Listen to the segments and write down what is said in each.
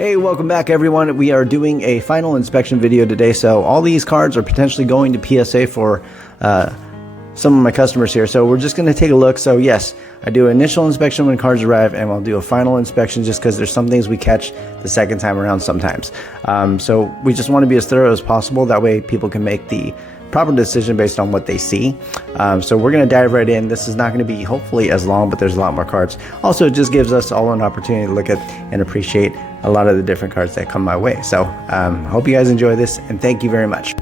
Hey, welcome back everyone. We are doing a final inspection video today. So all these cards are potentially going to PSA for some of my customers here. So we're just going to take a look. So yes, I do initial inspection when cards arrive, and I'll do a final inspection just because there's some things we catch the second time around sometimes. So we just want to be as thorough as possible. That way people can make the proper decision based on what they see. So we're going to dive right in. This is not going to be hopefully as long, but there's a lot more cards. Also, it just gives us all an opportunity to look at and appreciate a lot of the different cards that come my way. So hope you guys enjoy this, and thank you very much.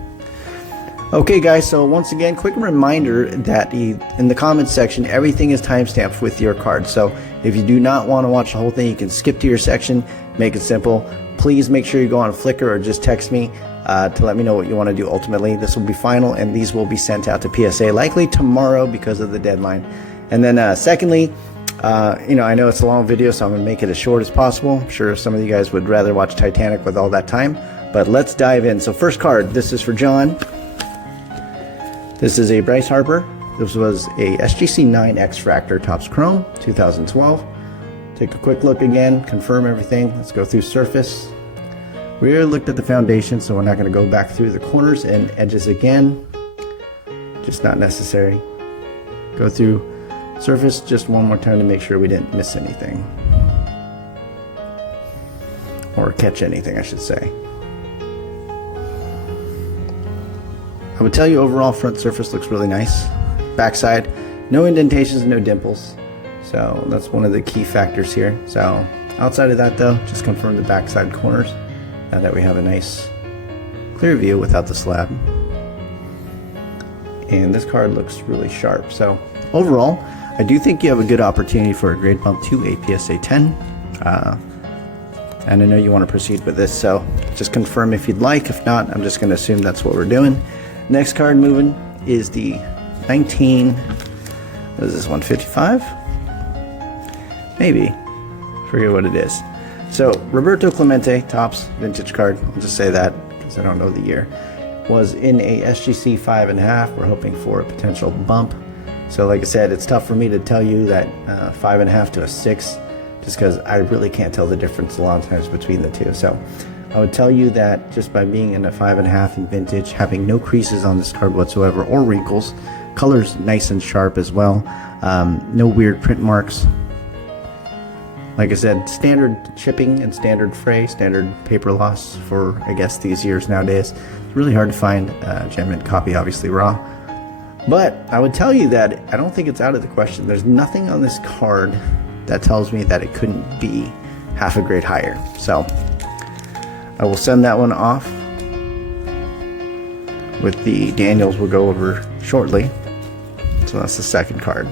Okay guys, so once again, quick reminder that in the comments section, everything is timestamped with your card. So if you do not want to watch the whole thing, you can skip to your section, make it simple. Please make sure you go on Flickr or just text me to let me know what you want to do ultimately. This will be final, and these will be sent out to PSA likely tomorrow because of the deadline. And then secondly, I know it's a long video, so I'm going to make it as short as possible. I'm sure some of you guys would rather watch Titanic with all that time, but let's dive in. So first card, this is for John. This is a Bryce Harper. This was a SGC 9 X-Fractor Topps Chrome 2012. Take a quick look again, confirm everything. Let's go through surface. We already looked at the foundation, so we're not going to go back through the corners and edges again. Just not necessary. Go through surface just one more time to make sure we didn't miss anything. Or catch anything, I should say. I would tell you overall front surface looks really nice. Backside, no indentations, no dimples. So that's one of the key factors here. So outside of that though, just confirm the backside corners. Now that we have a nice clear view without the slab. And this card looks really sharp. So overall, I do think you have a good opportunity for a grade bump to a PSA 10. And I know you want to proceed with this, so just confirm if you'd like. If not, I'm just going to assume that's what we're doing. Next card moving is the 19, what is this, 155? Maybe, forget what it is. So Roberto Clemente, Topps vintage card, I'll just say that because I don't know the year, was in a SGC 5.5. We're hoping for a potential bump. So like I said, it's tough for me to tell you that 5.5 to a 6, just because I really can't tell the difference a lot of times between the two. So I would tell you that just by being in a 5.5 in vintage, having no creases on this card whatsoever or wrinkles, color's nice and sharp as well, no weird print marks. Like I said, standard chipping and standard fray, standard paper loss for, I guess, these years nowadays. It's really hard to find gem mint copy, obviously raw. But I would tell you that I don't think it's out of the question. There's nothing on this card that tells me that it couldn't be half a grade higher. So I will send that one off with the Daniels we'll go over shortly. So that's the second card.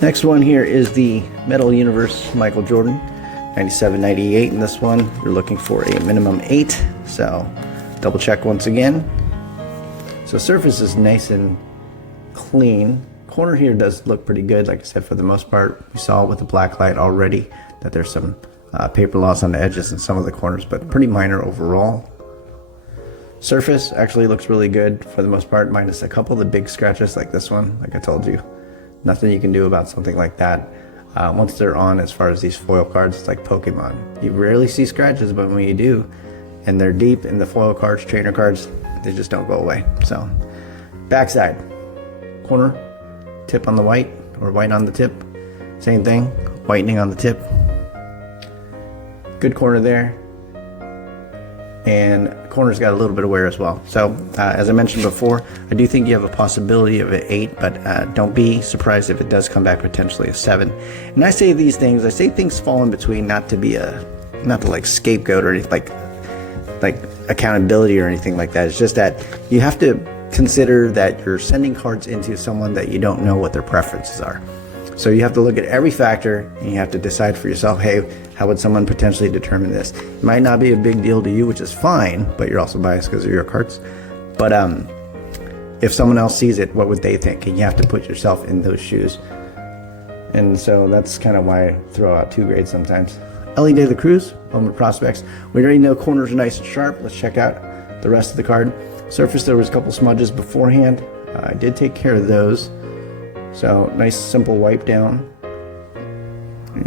Next one here is the Metal Universe Michael Jordan 97-98. In this one we're looking for a minimum 8, so double check once again. So surface is nice and clean. Corner here does look pretty good. Like I said, for the most part, we saw with the black light already that there's some paper loss on the edges and some of the corners, but pretty minor overall. Surface actually looks really good for the most part, minus a couple of the big scratches like this one. Like I told you, nothing you can do about something like that. Once they're on, as far as these foil cards, it's like Pokemon. You rarely see scratches, but when you do, and they're deep in the foil cards, trainer cards, they just don't go away. So backside, corner, tip on the white, or white on the tip, same thing, whitening on the tip. Good corner there, and corner's got a little bit of wear as well. So as I mentioned before, I do think you have a possibility of an 8, but don't be surprised if it does come back potentially a 7. And I say these things, I say things fall in between, not to like scapegoat or anything, like accountability or anything like that. It's just that you have to consider that you're sending cards into someone that you don't know what their preferences are. So you have to look at every factor, and you have to decide for yourself, hey, how would someone potentially determine this? It might not be a big deal to you, which is fine, but you're also biased because of your cards. But if someone else sees it, what would they think? And you have to put yourself in those shoes. And so that's kind of why I throw out 2 grades sometimes. Ellie De La Cruz, Moment Prospects. We already know corners are nice and sharp. Let's check out the rest of the card. Surface, there was a couple smudges beforehand. I did take care of those. So nice simple wipe down.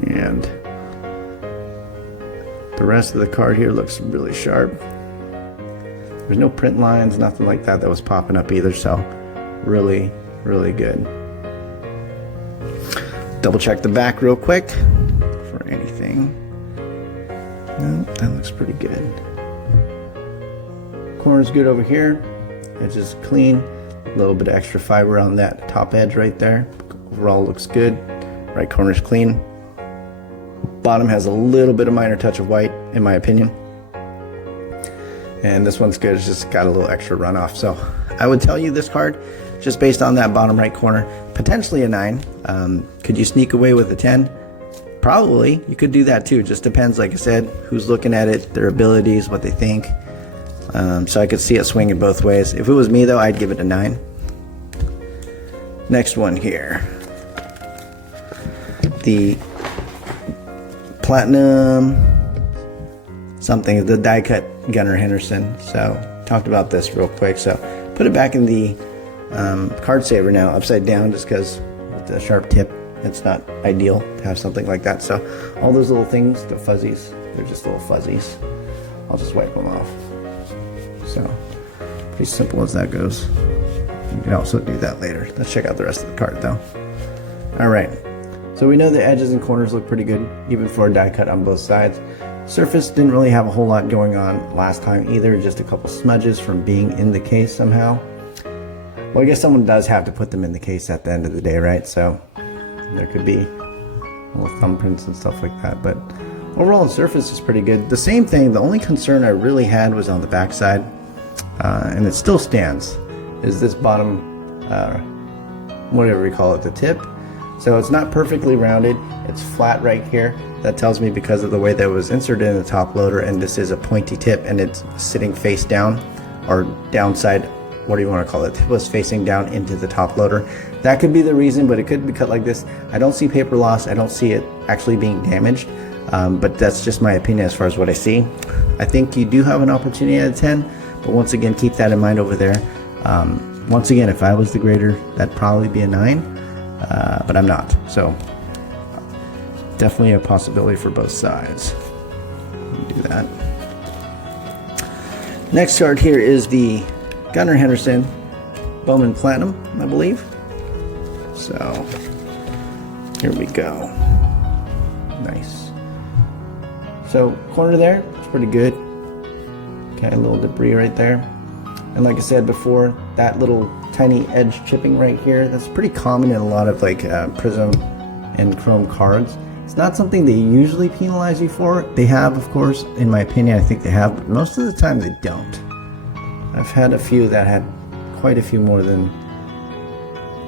And The rest of the card here looks really sharp. There's no print lines, nothing like that was popping up either, so really, really good. Double check the back real quick for anything. No, that looks pretty good. Corner's good over here. Edge is clean. A little bit of extra fiber on that top edge right there. Overall looks good. Right corner's clean. Bottom has a little bit of minor touch of white, in my opinion. And this one's good. It's just got a little extra runoff. So I would tell you this card, just based on that bottom right corner, potentially a 9. Could you sneak away with a 10? Probably. You could do that too. Just depends, like I said, who's looking at it, their abilities, what they think. So I could see it swinging both ways. If it was me though, I'd give it a 9. Next one here. The platinum something, the die cut Gunnar Henderson. So talked about this real quick. So put it back in the card saver now, upside down, just because with the sharp tip, it's not ideal to have something like that. So all those little things, the fuzzies, they're just little fuzzies. I'll just wipe them off. So pretty simple as that goes. You can also do that later. Let's check out the rest of the card though. All right. So we know the edges and corners look pretty good, even for a die cut on both sides. Surface didn't really have a whole lot going on last time either, just a couple smudges from being in the case somehow. Well, I guess someone does have to put them in the case at the end of the day, right? So there could be little thumbprints and stuff like that, but overall the surface is pretty good. The same thing, the only concern I really had was on the back side, and it still stands, is this bottom, whatever we call it, the tip. So it's not perfectly rounded, it's flat right here. That tells me because of the way that it was inserted in the top loader, and this is a pointy tip and it's sitting face down, or downside, what do you want to call it? The tip was facing down into the top loader. That could be the reason, but it could be cut like this. I don't see paper loss, I don't see it actually being damaged, but that's just my opinion as far as what I see. I think you do have an opportunity at a 10, but once again, keep that in mind over there. Once again, if I was the grader, that'd probably be a 9. But I'm not, so definitely a possibility for both sides. Do that. Next card here is the Gunnar Henderson Bowman Platinum, I believe. So here we go. Nice. So corner there, it's pretty good. Okay, a little debris right there. And like I said before, that little tiny edge chipping right here, that's pretty common in a lot of like prism and chrome cards. It's not something they usually penalize you for. They have, of course, in my opinion, I think they have, but most of the time they don't. I've had a few that had quite a few more than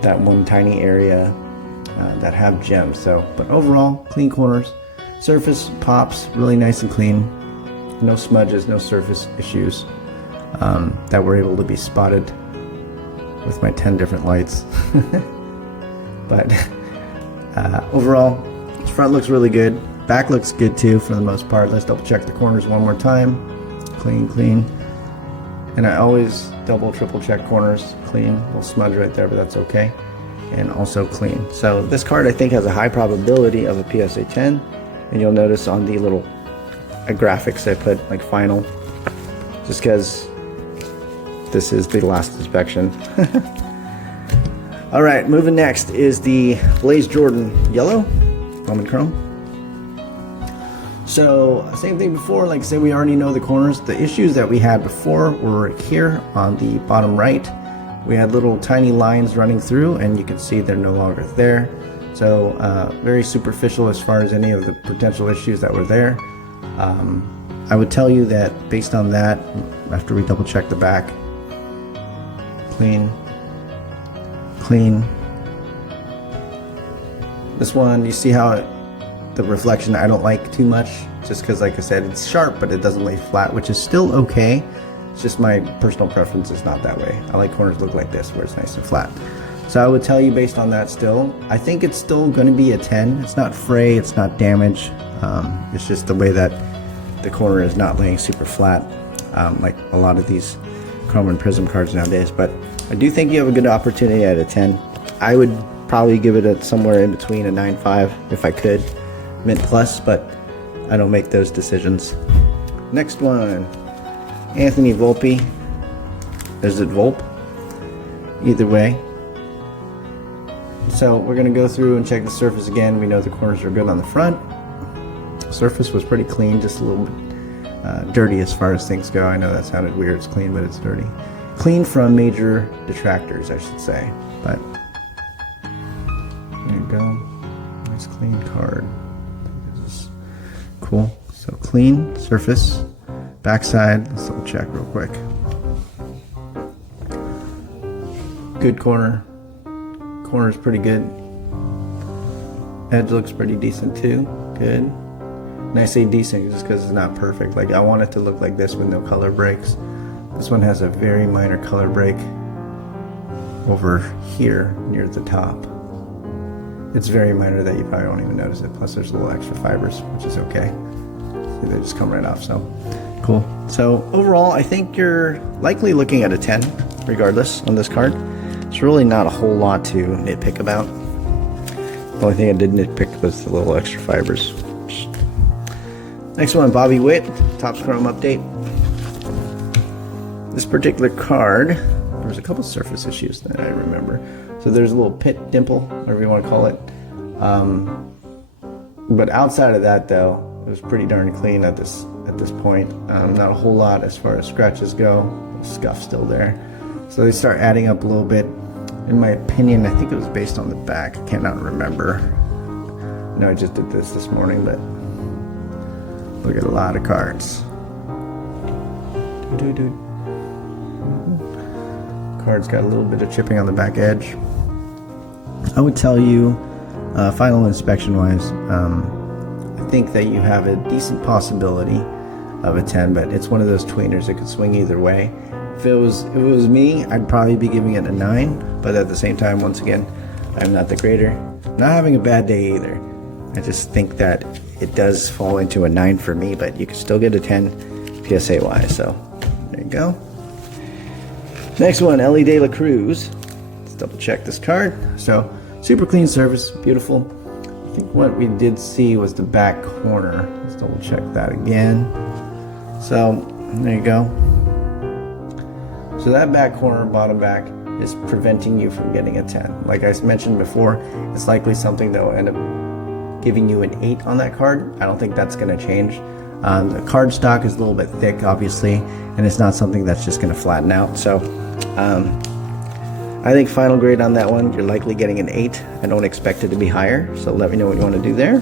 that one tiny area that have gems. So, but overall, clean corners. Surface pops really nice and clean. No smudges, no surface issues that were able to be spotted with my 10 different lights. But overall, front looks really good. Back looks good too for the most part. Let's double check the corners one more time. Clean, clean. And I always double, triple check corners. Clean, a little smudge right there, but that's okay. And also clean. So this card I think has a high probability of a PSA 10. And you'll notice on the little graphics I put like final, just because this is the last inspection. All right, moving next is the Blaze Jordan Yellow Bowman Chrome. So same thing before, like I said, we already know the corners. The issues that we had before were here on the bottom right. We had little tiny lines running through, and you can see they're no longer there. So very superficial as far as any of the potential issues that were there. I would tell you that based on that, after we double check the back, clean, clean. This one, you see how the reflection I don't like too much, just because like I said, it's sharp, but it doesn't lay flat, which is still okay. It's just my personal preference is not that way. I like corners look like this, where it's nice and flat. So I would tell you based on that still, I think it's still going to be a 10. It's not fray, it's not damage. It's just the way that the corner is not laying super flat, like a lot of these chrome and prism cards nowadays. But I do think you have a good opportunity at a 10. I would probably give it a somewhere in between a 9.5 if I could, mint plus, but I don't make those decisions. Next one, Anthony Volpe. Is it Volpe? Either way. So we're going to go through and check the surface again. We know the corners are good on the front. Surface was pretty clean, just a little bit dirty as far as things go. I know that sounded weird. It's clean, but it's dirty. Clean from major detractors, I should say. But there you go. Nice clean card. This is cool. So clean surface. Backside. Let's double check real quick. Good corner. Corner's pretty good. Edge looks pretty decent too. Good. And I say decent just because it's not perfect. Like, I want it to look like this with no color breaks. This one has a very minor color break over here near the top. It's very minor that you probably won't even notice it. Plus there's a little extra fibers, which is okay. See, they just come right off, so cool. So overall, I think you're likely looking at a 10 regardless on this card. It's really not a whole lot to nitpick about. The only thing I did nitpick was the little extra fibers. Next one, Bobby Witt, Topps Chrome update. This particular card, there was a couple surface issues that I remember. So there's a little pit dimple, whatever you want to call it. But outside of that, though, it was pretty darn clean at this point. Not a whole lot as far as scratches go. Scuff still there. So they start adding up a little bit. In my opinion, I think it was based on the back. I cannot remember. No, I just did this morning, but look at a lot of cards. Card's got a little bit of chipping on the back edge. I would tell you, final inspection wise, I think that you have a decent possibility of a 10, but it's one of those tweeners that could swing either way. If it was me, I'd probably be giving it a 9, but at the same time, once again, I'm not the grader. Not having a bad day either. I just think that it does fall into a 9 for me, but you can still get a 10 PSA wise, so there you go. Next one, Ellie De La Cruz. Let's double check this card. So, super clean surface, beautiful. I think what we did see was the back corner. Let's double check that again. So, there you go. So that back corner, bottom back, is preventing you from getting a 10. Like I mentioned before, it's likely something that will end up giving you an 8 on that card. I don't think that's going to change. The card stock is a little bit thick, obviously, and it's not something that's just going to flatten out. So I think final grade on that one, you're likely getting an 8. I don't expect it to be higher, so let me know what you want to do there.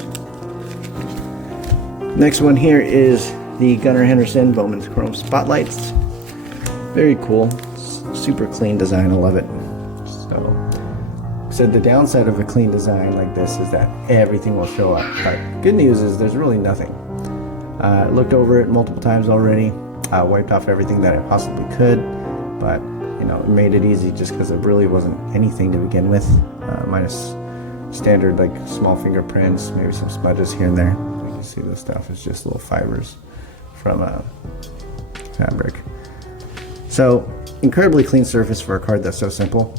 Next one here is the Gunnar Henderson Bowman's Chrome Spotlights. Very cool, super clean design, I love it. So the downside of a clean design like this is that everything will show up. But good news is there's really nothing. Looked over it multiple times already, wiped off everything that I possibly could, but you know, it made it easy just because it really wasn't anything to begin with, minus standard like small fingerprints, maybe some smudges here and there. You can see this stuff is just little fibers from fabric. So incredibly clean surface for a card that's so simple.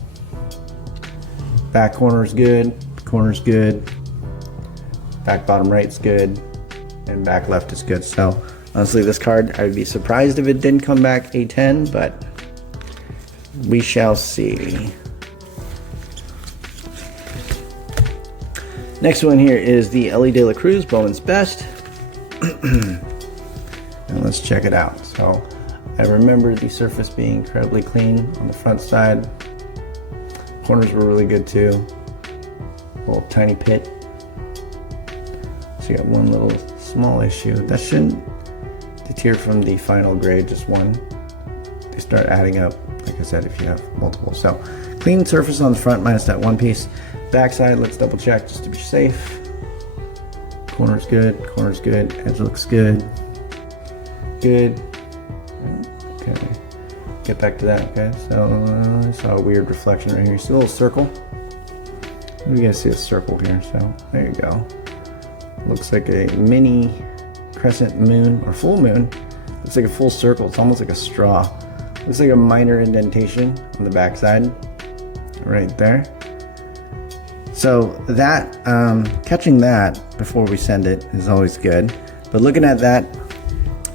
Back corner is good, corner's good, back bottom right's good, and back left is good. So honestly, this card, I would be surprised if it didn't come back a 10, but we shall see. Next one here is the Ellie De La Cruz Bowman's Best. And let's check it out. So I remember the surface being incredibly clean on the front side. Corners were really good too. Little tiny pit. So you got one little small issue. That shouldn't deter from the final grade, just one. They start adding up, like I said, if you have multiple. So clean surface on the front minus that one piece. Backside, let's double check just to be safe. Corner's good, edge looks good. Good. Okay. Get back to that, okay? So I saw a weird reflection right here. You see a little circle? You guys see a circle here, so there you go. Looks like a mini crescent moon or full moon. Looks like a full circle. It's almost like a straw. Looks like a minor indentation on the back side, right there. So that catching that before we send it is always good. But looking at that,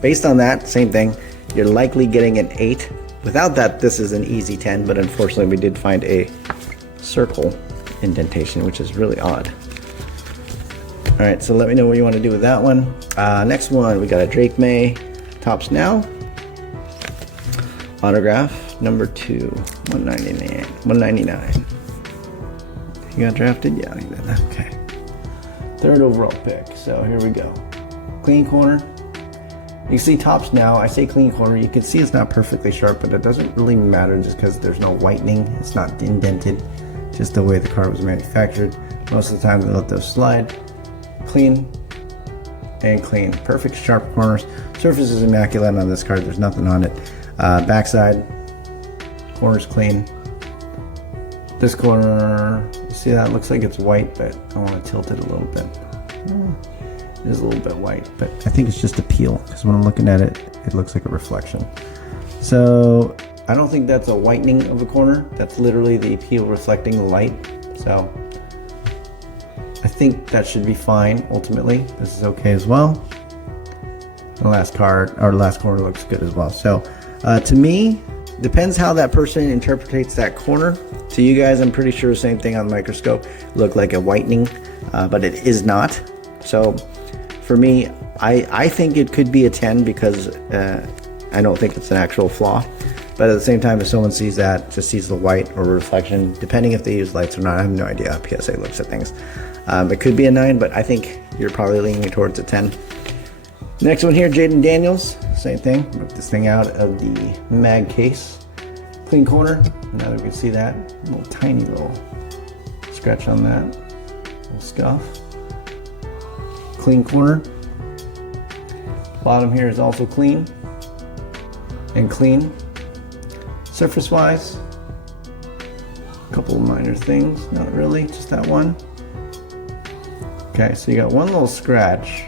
based on that, same thing, you're likely getting an 8. Without that, this is an easy 10, but unfortunately we did find a circle indentation, which is really odd. All right, so let me know what you want to do with that one. Next one, we got a Drake May Tops Now autograph number 2, 199. He got drafted? Yeah, he did. Okay. 3rd overall pick. So here we go. Clean corner. You see Tops Now. I say clean corner. You can see it's not perfectly sharp, but it doesn't really matter just because there's no whitening. It's not indented. Just the way the card was manufactured. Most of the time they let those slide. Clean and clean. Perfect sharp corners. Surface is immaculate on this card. There's nothing on it. Backside. Corner's clean. This corner, you see that? It looks like it's white, but I want to tilt it a little bit. It is a little bit white, but I think it's just a peel, because when I'm looking at it, it looks like a reflection. So I don't think that's a whitening of the corner. That's literally the peel reflecting the light. So I think that should be fine ultimately. This is okay as well. The last card, or last corner, looks good as well. So to me, depends how that person interprets that corner. To you guys, I'm pretty sure the same thing on the microscope. Look like a whitening, but it is not. So for me, I think it could be a 10 because I don't think it's an actual flaw. But at the same time, if someone sees that, just sees the white or reflection, depending if they use lights or not, I have no idea how PSA looks at things. It could be a 9, but I think you're probably leaning towards a 10. Next one here, Jaden Daniels. Same thing. Rip this thing out of the mag case. Clean corner. Now we can see that little tiny little scratch on that. Little scuff. Clean corner. Bottom here is also clean and clean. Surface wise, a couple of minor things. Not really, just that one. Okay, so you got one little scratch.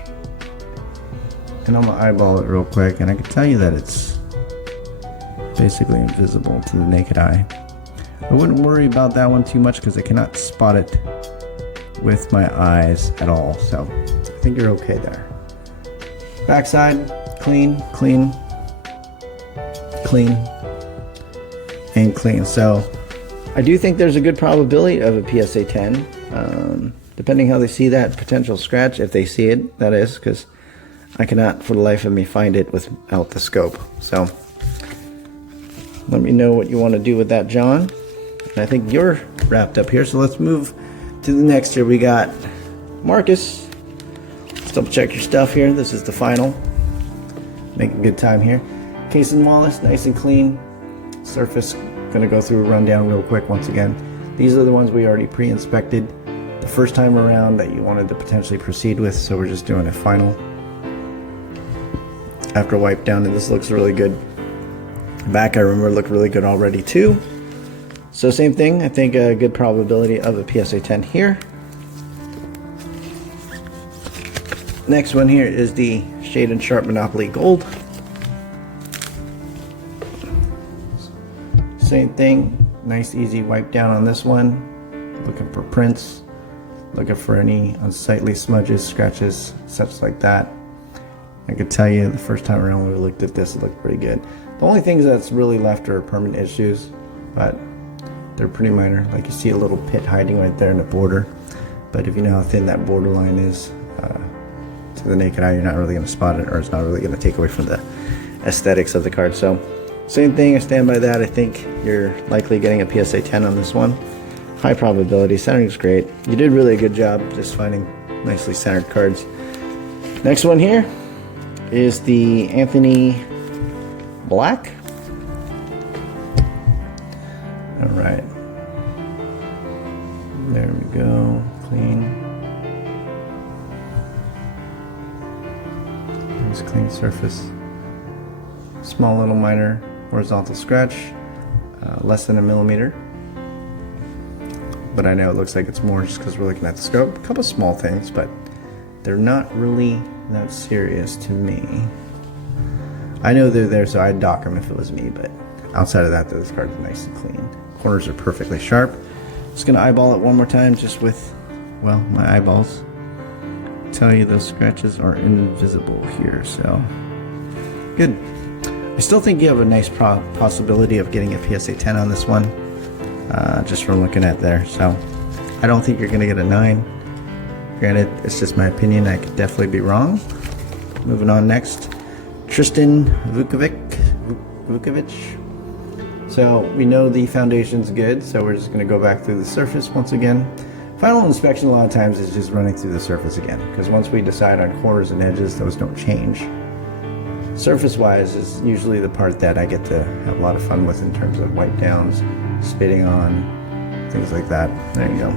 And I'm gonna eyeball it real quick, and I can tell you that it's basically invisible to the naked eye. I wouldn't worry about that one too much because I cannot spot it with my eyes at all. So I think you're okay there. Backside, clean, clean, clean, and clean. So I do think there's a good probability of a PSA 10, depending how they see that potential scratch, if they see it, that is, because I cannot for the life of me find it without the scope. So let me know what you want to do with that, John. And I think you're wrapped up here, so let's move to the next here. We got Marcus. Let's double check your stuff here. This is the final. Make a good time here. Case and Wallace, nice and clean. Surface, gonna go through a rundown real quick once again. These are the ones we already pre-inspected the first time around that you wanted to potentially proceed with, so we're just doing a final after wipe down, and this looks really good. Back, I remember, looked really good already too. So same thing, I think a good probability of a PSA 10 here. Next one here is the Shade and Sharp Monopoly Gold. Same thing, nice easy wipe down on this one. Looking for prints, looking for any unsightly smudges, scratches, such like that. I could tell you the first time around when we looked at this, it looked pretty good. The only things that's really left are permanent issues, but they're pretty minor. Like you see a little pit hiding right there in the border, but if you know how thin that borderline is, to the naked eye, you're not really going to spot it, or it's not really going to take away from the aesthetics of the card. So same thing, I stand by that. I think you're likely getting a PSA 10 on this one. High probability, centering is great. You did really a good job just finding nicely centered cards. Next one here is the Anthony Black. All right, there we go, clean. Nice clean surface. Small little minor horizontal scratch, less than a millimeter. But I know it looks like it's more just because we're looking at the scope. A couple small things, but they're not really that serious to me. I know they're there, so I'd dock them if it was me, but outside of that, this card is nice and clean. Corners are perfectly sharp. Just gonna eyeball it one more time just with, well, my eyeballs. tell you those scratches are invisible here, so good. I still think you have a nice possibility of getting a PSA 10 on this one, just from looking at there. So I don't think you're going to get a 9. Granted, it's just my opinion. I could definitely be wrong. Moving on next, Tristan Vukovic. So we know the foundation's good, so we're just going to go back through the surface once again. Final inspection a lot of times is just running through the surface again, because once we decide on corners and edges, those don't change. Surface wise is usually the part that I get to have a lot of fun with in terms of wipe downs, spitting on, things like that. There you go.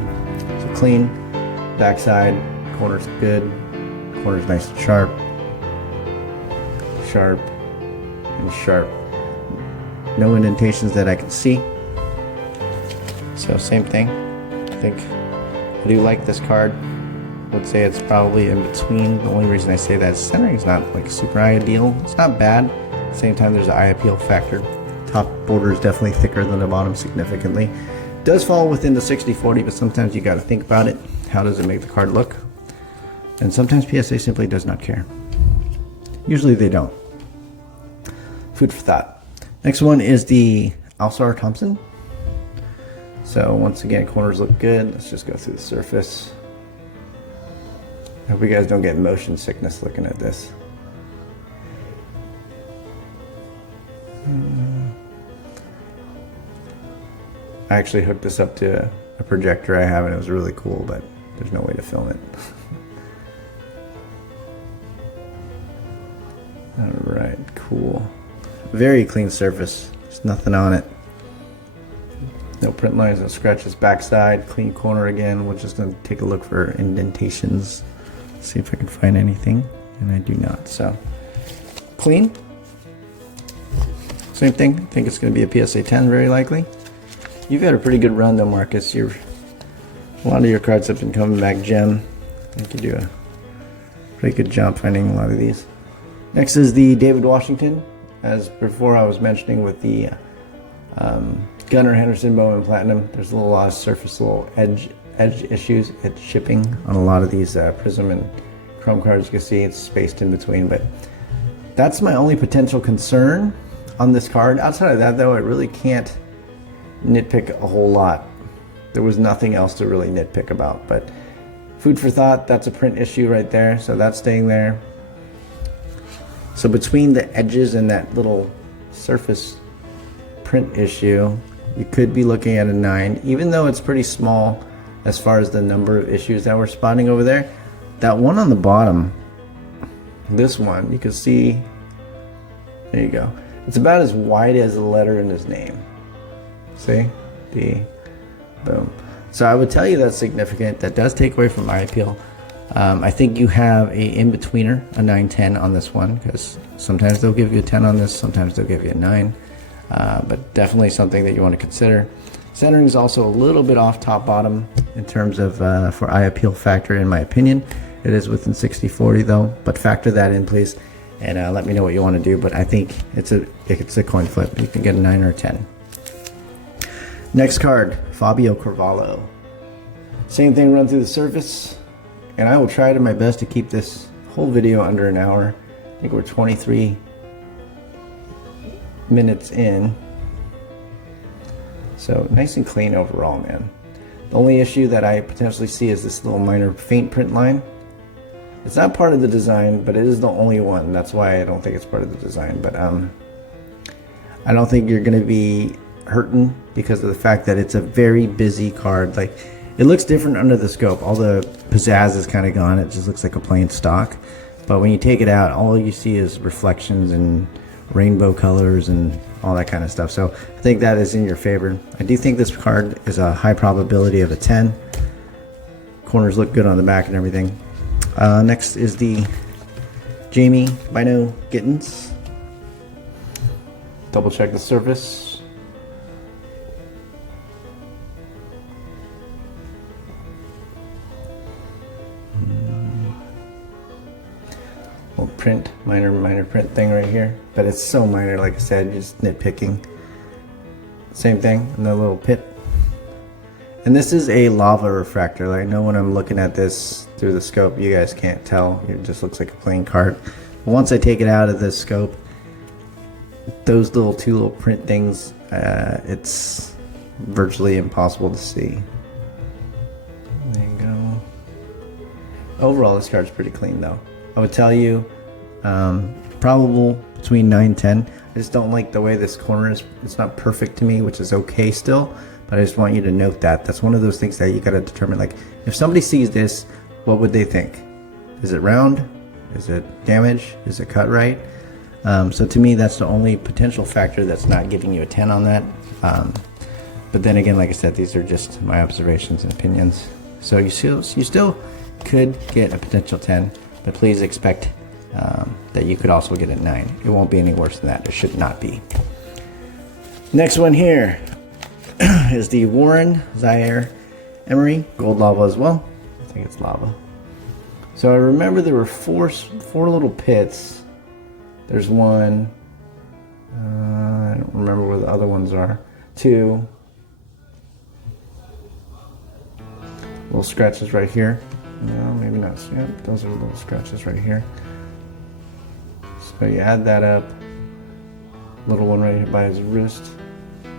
So clean, backside, corner's good, corner's nice and sharp, sharp, and sharp. No indentations that I can see. So same thing. I think I do like this card. I would say it's probably in between. The only reason I say that is centering is not like super ideal. It's not bad. At the same time, there's an eye appeal factor. Top border is definitely thicker than the bottom significantly. Does fall within the 60-40, but sometimes you got to think about it. How does it make the card look? And sometimes PSA simply does not care. Usually they don't. Food for thought. Next one is the Alsar Thompson. So once again, corners look good. Let's just go through the surface. I hope you guys don't get motion sickness looking at this. I actually hooked this up to a projector I have, and it was really cool, but there's no way to film it. Alright, cool. Very clean surface. There's nothing on it. No print lines, no scratches. Backside, clean corner again. We're just going to take a look for indentations. See if I can find anything, and I do not. So, clean. Same thing. I think it's going to be a PSA 10 very likely. You've had a pretty good run though, Marcus. A lot of your cards have been coming back gem. I think you do a pretty good job finding a lot of these. Next is the David Washington. As before I was mentioning with the Gunnar Henderson Bowman Platinum, there's a lot of surface, little edge issues, edge shipping on a lot of these Prism and Chrome cards. You can see it's spaced in between, but that's my only potential concern on this card. Outside of that though, I really can't nitpick a whole lot. There was nothing else to really nitpick about, but food for thought. That's a print issue right there, so that's staying there. So between the edges and that little surface print issue, you could be looking at a 9, even though it's pretty small as far as the number of issues that we're spotting over there. That one on the bottom, this one, you can see, there you go. It's about as wide as a letter in his name. See? D. Boom. So I would tell you that's significant. That does take away from eye appeal. I think you have a in-betweener, a 9-10 on this one, because sometimes they'll give you a 10 on this, sometimes they'll give you a 9. But definitely something that you want to consider. Centering is also a little bit off top-bottom in terms of for eye appeal factor, in my opinion. It is within 60-40 though, but factor that in please, and let me know what you want to do. But I think it's a coin flip. You can get a 9 or a 10. Next card, Fabio Carvalho. Same thing, run through the surface, and I will try to my best to keep this whole video under an hour. I think we're 23 minutes in, so nice and clean overall, man. The only issue that I potentially see is this little minor faint print line. It's not part of the design, but it is the only one. That's why I don't think it's part of the design. But I don't think you're going to be hurting because of the fact that it's a very busy card. Like, it looks different under the scope. All the pizzazz is kind of gone. It just looks like a plain stock. But when you take it out, all you see is reflections and rainbow colors and all that kind of stuff. So I think that is in your favor. I do think this card is a high probability of a 10. Corners look good on the back and everything. Next is the Jamie Bino Gittins. Double check the surface. Little print, minor print thing right here, but it's so minor, like I said, just nitpicking. Same thing in the little pit. And this is a lava refractor. I know when I'm looking at this through the scope, you guys can't tell. It just looks like a plain card. But once I take it out of the scope, those two little print things, it's virtually impossible to see. There you go. Overall, this card's pretty clean though. I would tell you, probable between 9 and 10. I just don't like the way this corner is. It's not perfect to me, which is okay still. But I just want you to note that. That's one of those things that you gotta determine, like, if somebody sees this, what would they think? Is it round? Is it damaged? Is it cut right? So to me, that's the only potential factor that's not giving you a 10 on that. But then again, like I said, these are just my observations and opinions. So you still could get a potential 10, but please expect that you could also get a 9. It won't be any worse than that. It should not be. Next one here is the Warren Zaire Emery Gold Lava as well. I think it's lava. So I remember there were four little pits. There's one. I don't remember where the other ones are. 2 little scratches right here. No, maybe not. Yep, those are little scratches right here. So you add that up. Little one right here by his wrist.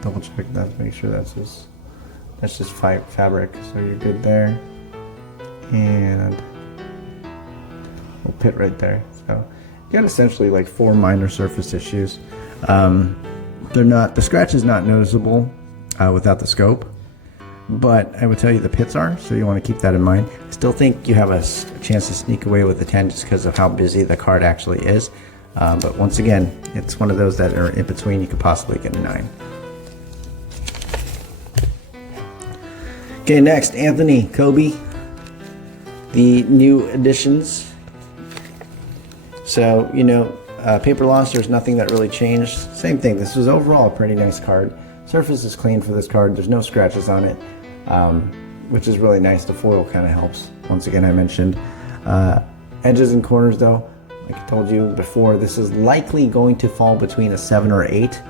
Double check that to make sure that's just fabric. So you're good there. And little pit right there. So you got essentially like 4 minor surface issues. The scratch is not noticeable without the scope, but I would tell you the pits are, so you want to keep that in mind. I still think you have a chance to sneak away with a 10 just because of how busy the card actually is. But once again, it's one of those that are in between. You could possibly get a 9. Okay, next, Anthony Kobe, the new additions. So, you know, paper loss, there's nothing that really changed. Same thing, this was overall a pretty nice card. Surface is clean for this card, there's no scratches on it, which is really nice. The foil kind of helps. Once again, I mentioned. Edges and corners though, like I told you before, this is likely going to fall between a 7 or 8.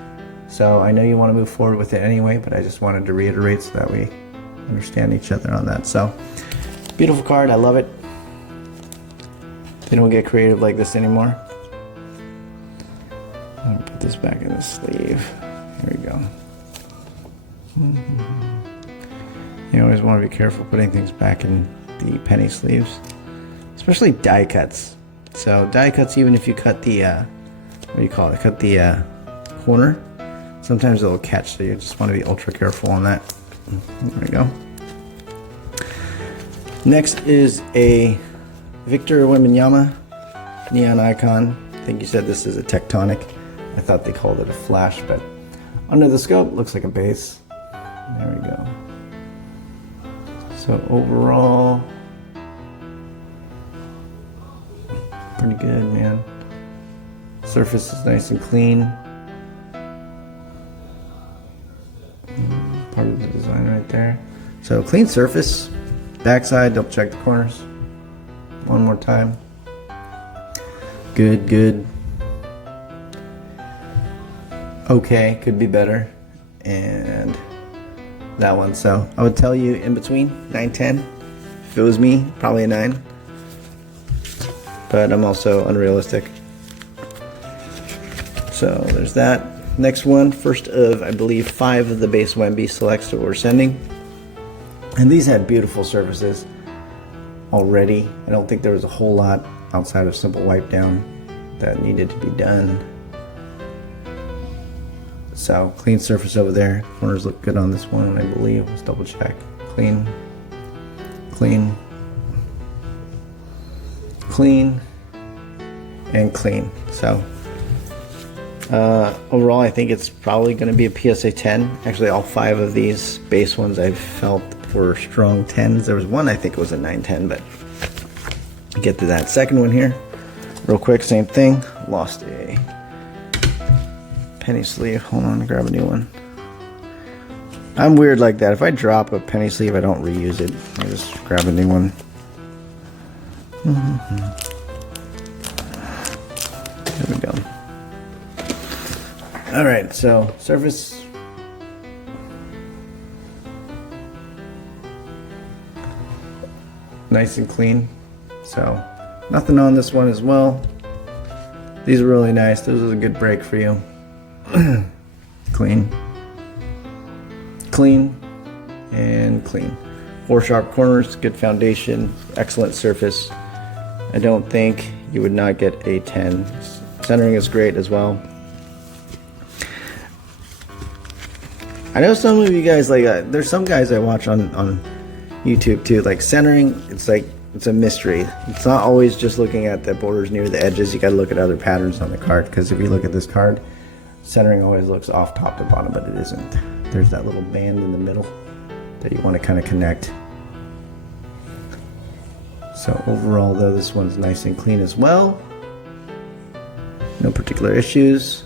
So I know you want to move forward with it anyway, but I just wanted to reiterate so that we understand each other on that. So, beautiful card, I love it. They don't get creative like this anymore. I'm gonna put this back in the sleeve. Here we go. You always want to be careful putting things back in the penny sleeves, especially die cuts. So die cuts, even if you cut the what do you call it? Cut the corner. Sometimes it'll catch, so you just want to be ultra careful on that. There we go. Next is a Victor Wembanyama neon icon. I think you said this is a tectonic. I thought they called it a flash, but under the scope looks like a base. There we go. So overall, pretty good, man. Surface is nice and clean. Part of the design right there. So clean surface. Backside, double check the corners. One more time. Good, good. Okay, could be better. And that one. So I would tell you in between 9, 10. If it was me, probably a 9. But I'm also unrealistic. So there's that. Next one, first of I believe 5 of the base Wemby selects that we're sending. And these had beautiful surfaces already. I don't think there was a whole lot outside of simple wipe down that needed to be done. So clean surface over there. Corners look good on this one, I believe. Let's double check. Clean, clean, clean, and clean. So overall, I think it's probably going to be a PSA 10. Actually, all 5 of these base ones I felt were strong 10s. There was one I think it was a 9-10, but get to that. Second one here, real quick, same thing. Lost a penny sleeve. Hold on, grab a new one. I'm weird like that. If I drop a penny sleeve, I don't reuse it. I just grab a new one. There we go. Alright, so surface nice and clean. So nothing on this one as well. These are really nice. This is a good break for you. Clean, clean, and clean. 4 sharp corners, good foundation, excellent surface. I don't think you would not get a 10. Centering is great as well. I know some of you guys like, there's some guys I watch on YouTube too, like centering, it's like, it's a mystery. It's not always just looking at the borders near the edges. You got to look at other patterns on the card, because if you look at this card, centering always looks off top to bottom, but it isn't. There's that little band in the middle that you want to kind of connect. So overall though, this one's nice and clean as well. No particular issues.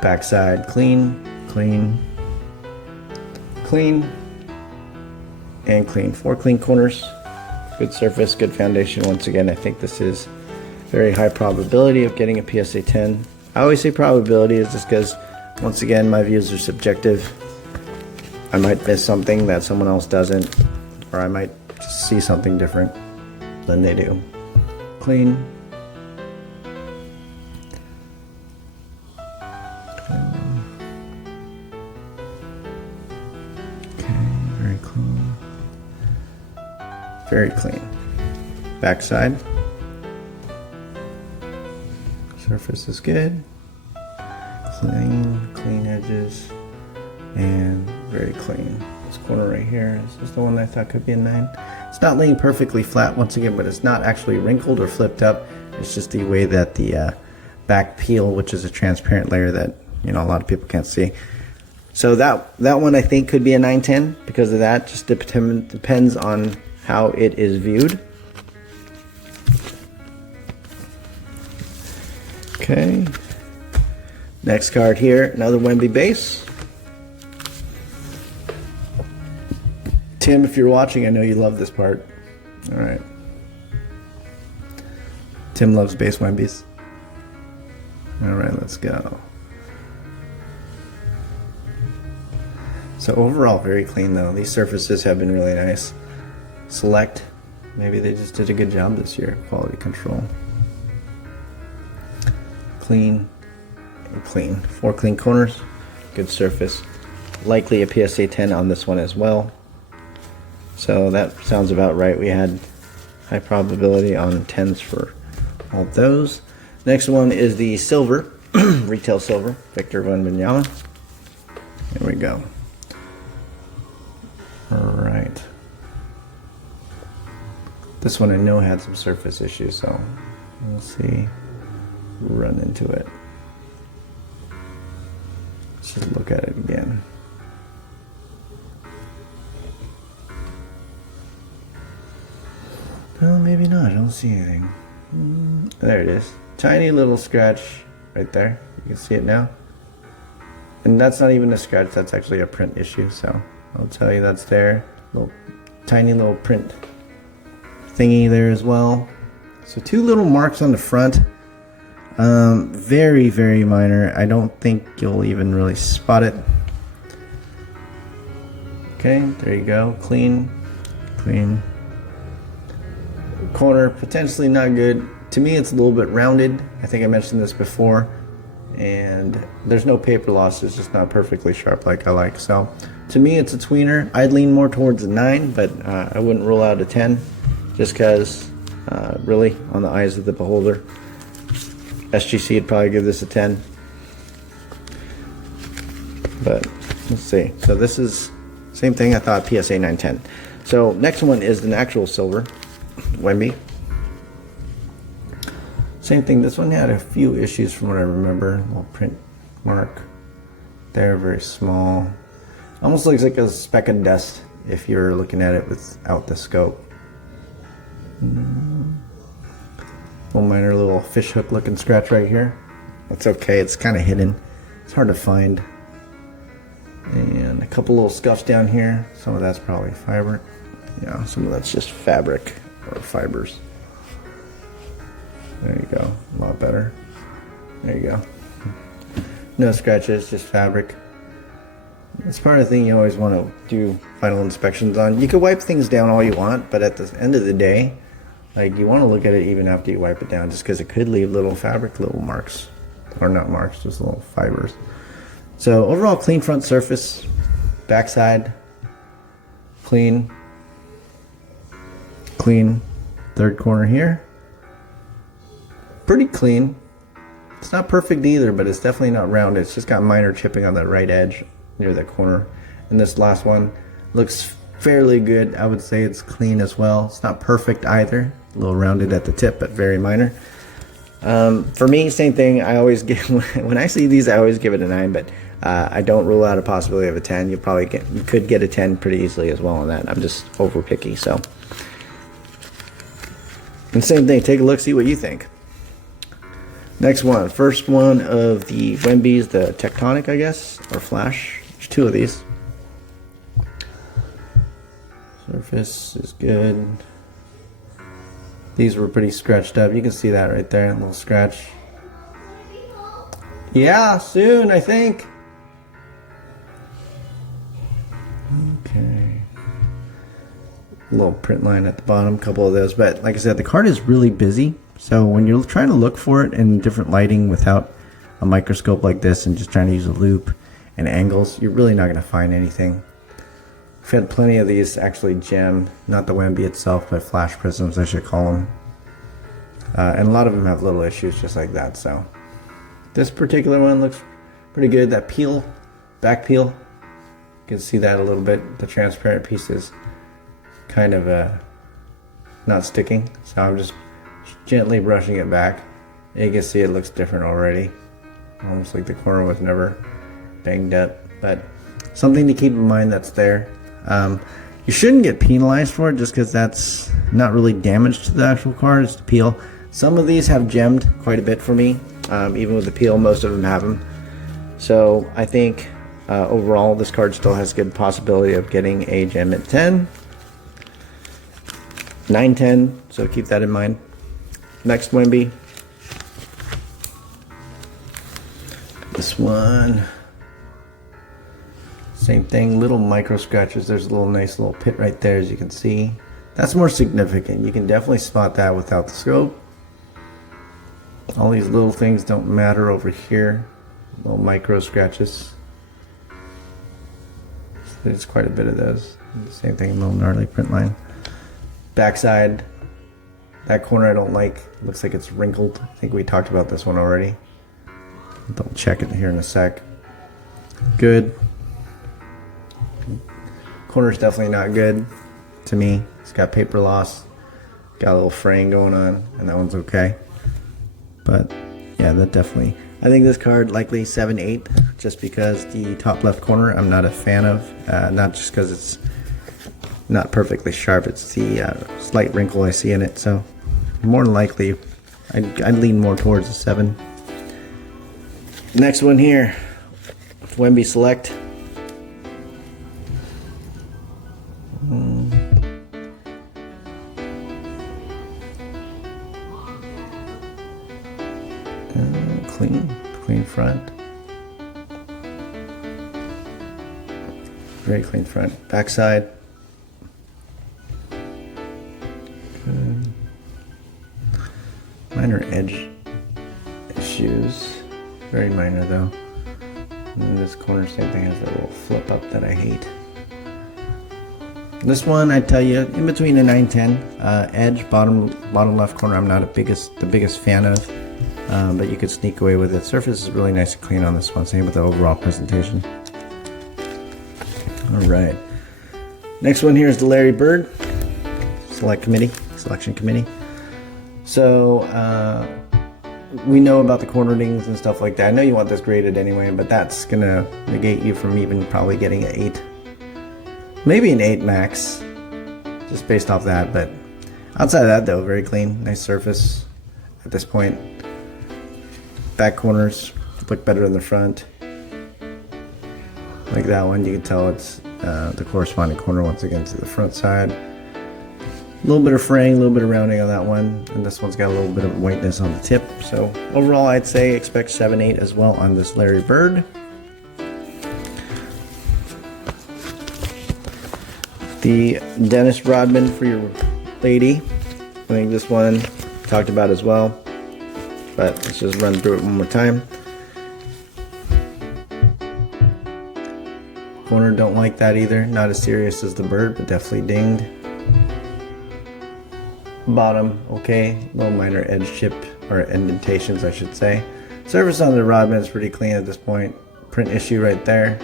Backside clean, clean, clean, and clean. 4 clean corners, good surface, good foundation. Once again, I think this is very high probability of getting a PSA 10. I always say probability is just because, once again, my views are subjective. I might miss something that someone else doesn't, or I might just see something different than they do. Clean. Very clean. Very clean. Backside. Surface is good. Clean edges, and very clean. This corner right here, this is the one I thought could be a 9. It's not laying perfectly flat once again, but it's not actually wrinkled or flipped up. It's just the way that the back peel, which is a transparent layer that, you know, a lot of people can't see. So that one I think could be a 9/10 because of that. Just depends on how it is viewed. Okay. Next card here, another Wemby base. Tim, if you're watching, I know you love this part. All right. Tim loves base Wembys. All right, let's go. So overall, very clean though. These surfaces have been really nice. Select, maybe they just did a good job this year. Quality control. Clean and clean. 4 clean corners, good surface. Likely a PSA 10 on this one as well. So that sounds about right. We had high probability on 10s for all those. Next one is the silver, retail silver, Victor Wembanyama. There we go. All right. This one I know had some surface issues, so we'll see. Run into it. Let's just look at it again. Well, maybe not. I don't see anything. There it is. Tiny little scratch right there. You can see it now. And that's not even a scratch. That's actually a print issue. So I'll tell you that's there. Little tiny little print thingy there as well. So 2 little marks on the front. Very, very minor. I don't think you'll even really spot it. Okay, there you go. Clean, clean. Corner, potentially not good. To me, it's a little bit rounded. I think I mentioned this before. And there's no paper loss. It's just not perfectly sharp like I like. So to me, it's a tweener. I'd lean more towards a 9, but I wouldn't rule out a 10 just because really on the eyes of the beholder. SGC would probably give this a 10. But let's see. So this is same thing. I thought PSA 910. So next one is the actual silver Wemby. Same thing. This one had a few issues from what I remember. Little print mark there, very small. Almost looks like a speck of dust if you're looking at it without the scope. Little minor little fish hook looking scratch right here. That's okay. It's kind of hidden. It's hard to find. And a couple little scuffs down here. Some of that's probably fiber. Yeah, some of that's just fabric or fibers. There you go. A lot better. There you go. No scratches, just fabric. That's part of the thing you always want to do final inspections on. You can wipe things down all you want, but at the end of the day, like, you want to look at it even after you wipe it down, just because it could leave little little marks, or not marks, just little fibers. So overall, clean front surface, backside, clean, third corner here, pretty clean. It's not perfect either, but it's definitely not rounded. It's just got minor chipping on the right edge near the corner. And this last one looks fairly good. I would say it's clean as well. It's not perfect either. A little rounded at the tip, but very minor. For me, same thing. I always give, when I see these, I always give it a 9, but I don't rule out a possibility of a 10. You could get a 10 pretty easily as well on that. I'm just over picky, so. And same thing, take a look, see what you think. Next one, first one of the Wembeys, the Tectonic, I guess, or Flash. There's 2 of these. Surface is good. These were pretty scratched up. You can see that right there, a little scratch. Yeah, soon, I think. Okay. Little print line at the bottom, couple of those. But like I said, the card is really busy. So when you're trying to look for it in different lighting without a microscope like this and just trying to use a loop and angles, you're really not going to find anything. I've had plenty of these actually gem, not the Wemby itself, but flash prisms, I should call them. And a lot of them have little issues just like that. So this particular one looks pretty good. That peel, back peel, you can see that a little bit. The transparent piece is kind of not sticking. So I'm just gently brushing it back. You can see it looks different already. Almost like the corner was never banged up. But something to keep in mind that's there. You shouldn't get penalized for it just because that's not really damage to the actual card. It's the peel. Some of these have gemmed quite a bit for me. Even with the peel, most of them have them. So I think overall this card still has good possibility of getting a gem at 10. 9, 10, so keep that in mind. Next Wemby. This one. Same thing, little micro scratches. There's a nice little pit right there, as you can see. That's more significant. You can definitely spot that without the scope. All these little things don't matter over here. Little micro scratches. There's quite a bit of those. Same thing, a little gnarly print line. Backside, that corner I don't like. Looks like it's wrinkled. I think we talked about this one already. Double check it here in a sec. Good. Corner's definitely not good to me. It's got paper loss. Got a little fraying going on, and that one's okay. But yeah, that definitely. I think this card likely 7, 8, just because the top left corner I'm not a fan of. Not just because it's not perfectly sharp, it's the slight wrinkle I see in it. So more than likely, I'd lean more towards a 7. Next one here, Wemby Select. Clean front. Very clean front. Backside. Good. Minor edge issues. Very minor though. And this corner, same thing, has that little flip up that I hate. This one, I tell you, in between a 9, 10. Edge, bottom left corner, I'm not the biggest fan of. But you could sneak away with it. Surface is really nice and clean on this one. Same with the overall presentation. All right. Next one here is the Larry Bird Selection Committee. So we know about the cornerings and stuff like that. I know you want this graded anyway, but that's gonna negate you from even probably getting an 8, maybe an 8 max, just based off that. But outside of that, though, very clean, nice surface at this point. Back corners look better than the front. Like that one, you can tell it's the corresponding corner once again to the front side. A little bit of fraying, a little bit of rounding on that one, and this one's got a little bit of whiteness on the tip. So overall, I'd say expect 7, 8 as well on this Larry Bird. The Dennis Rodman for your lady. I think this one talked about as well, but let's just run through it one more time. Corner, don't like that either. Not as serious as the bird, but definitely dinged. Bottom, okay. Little minor edge chip, or indentations I should say. Surface on the Rodman is pretty clean at this point. Print issue right there.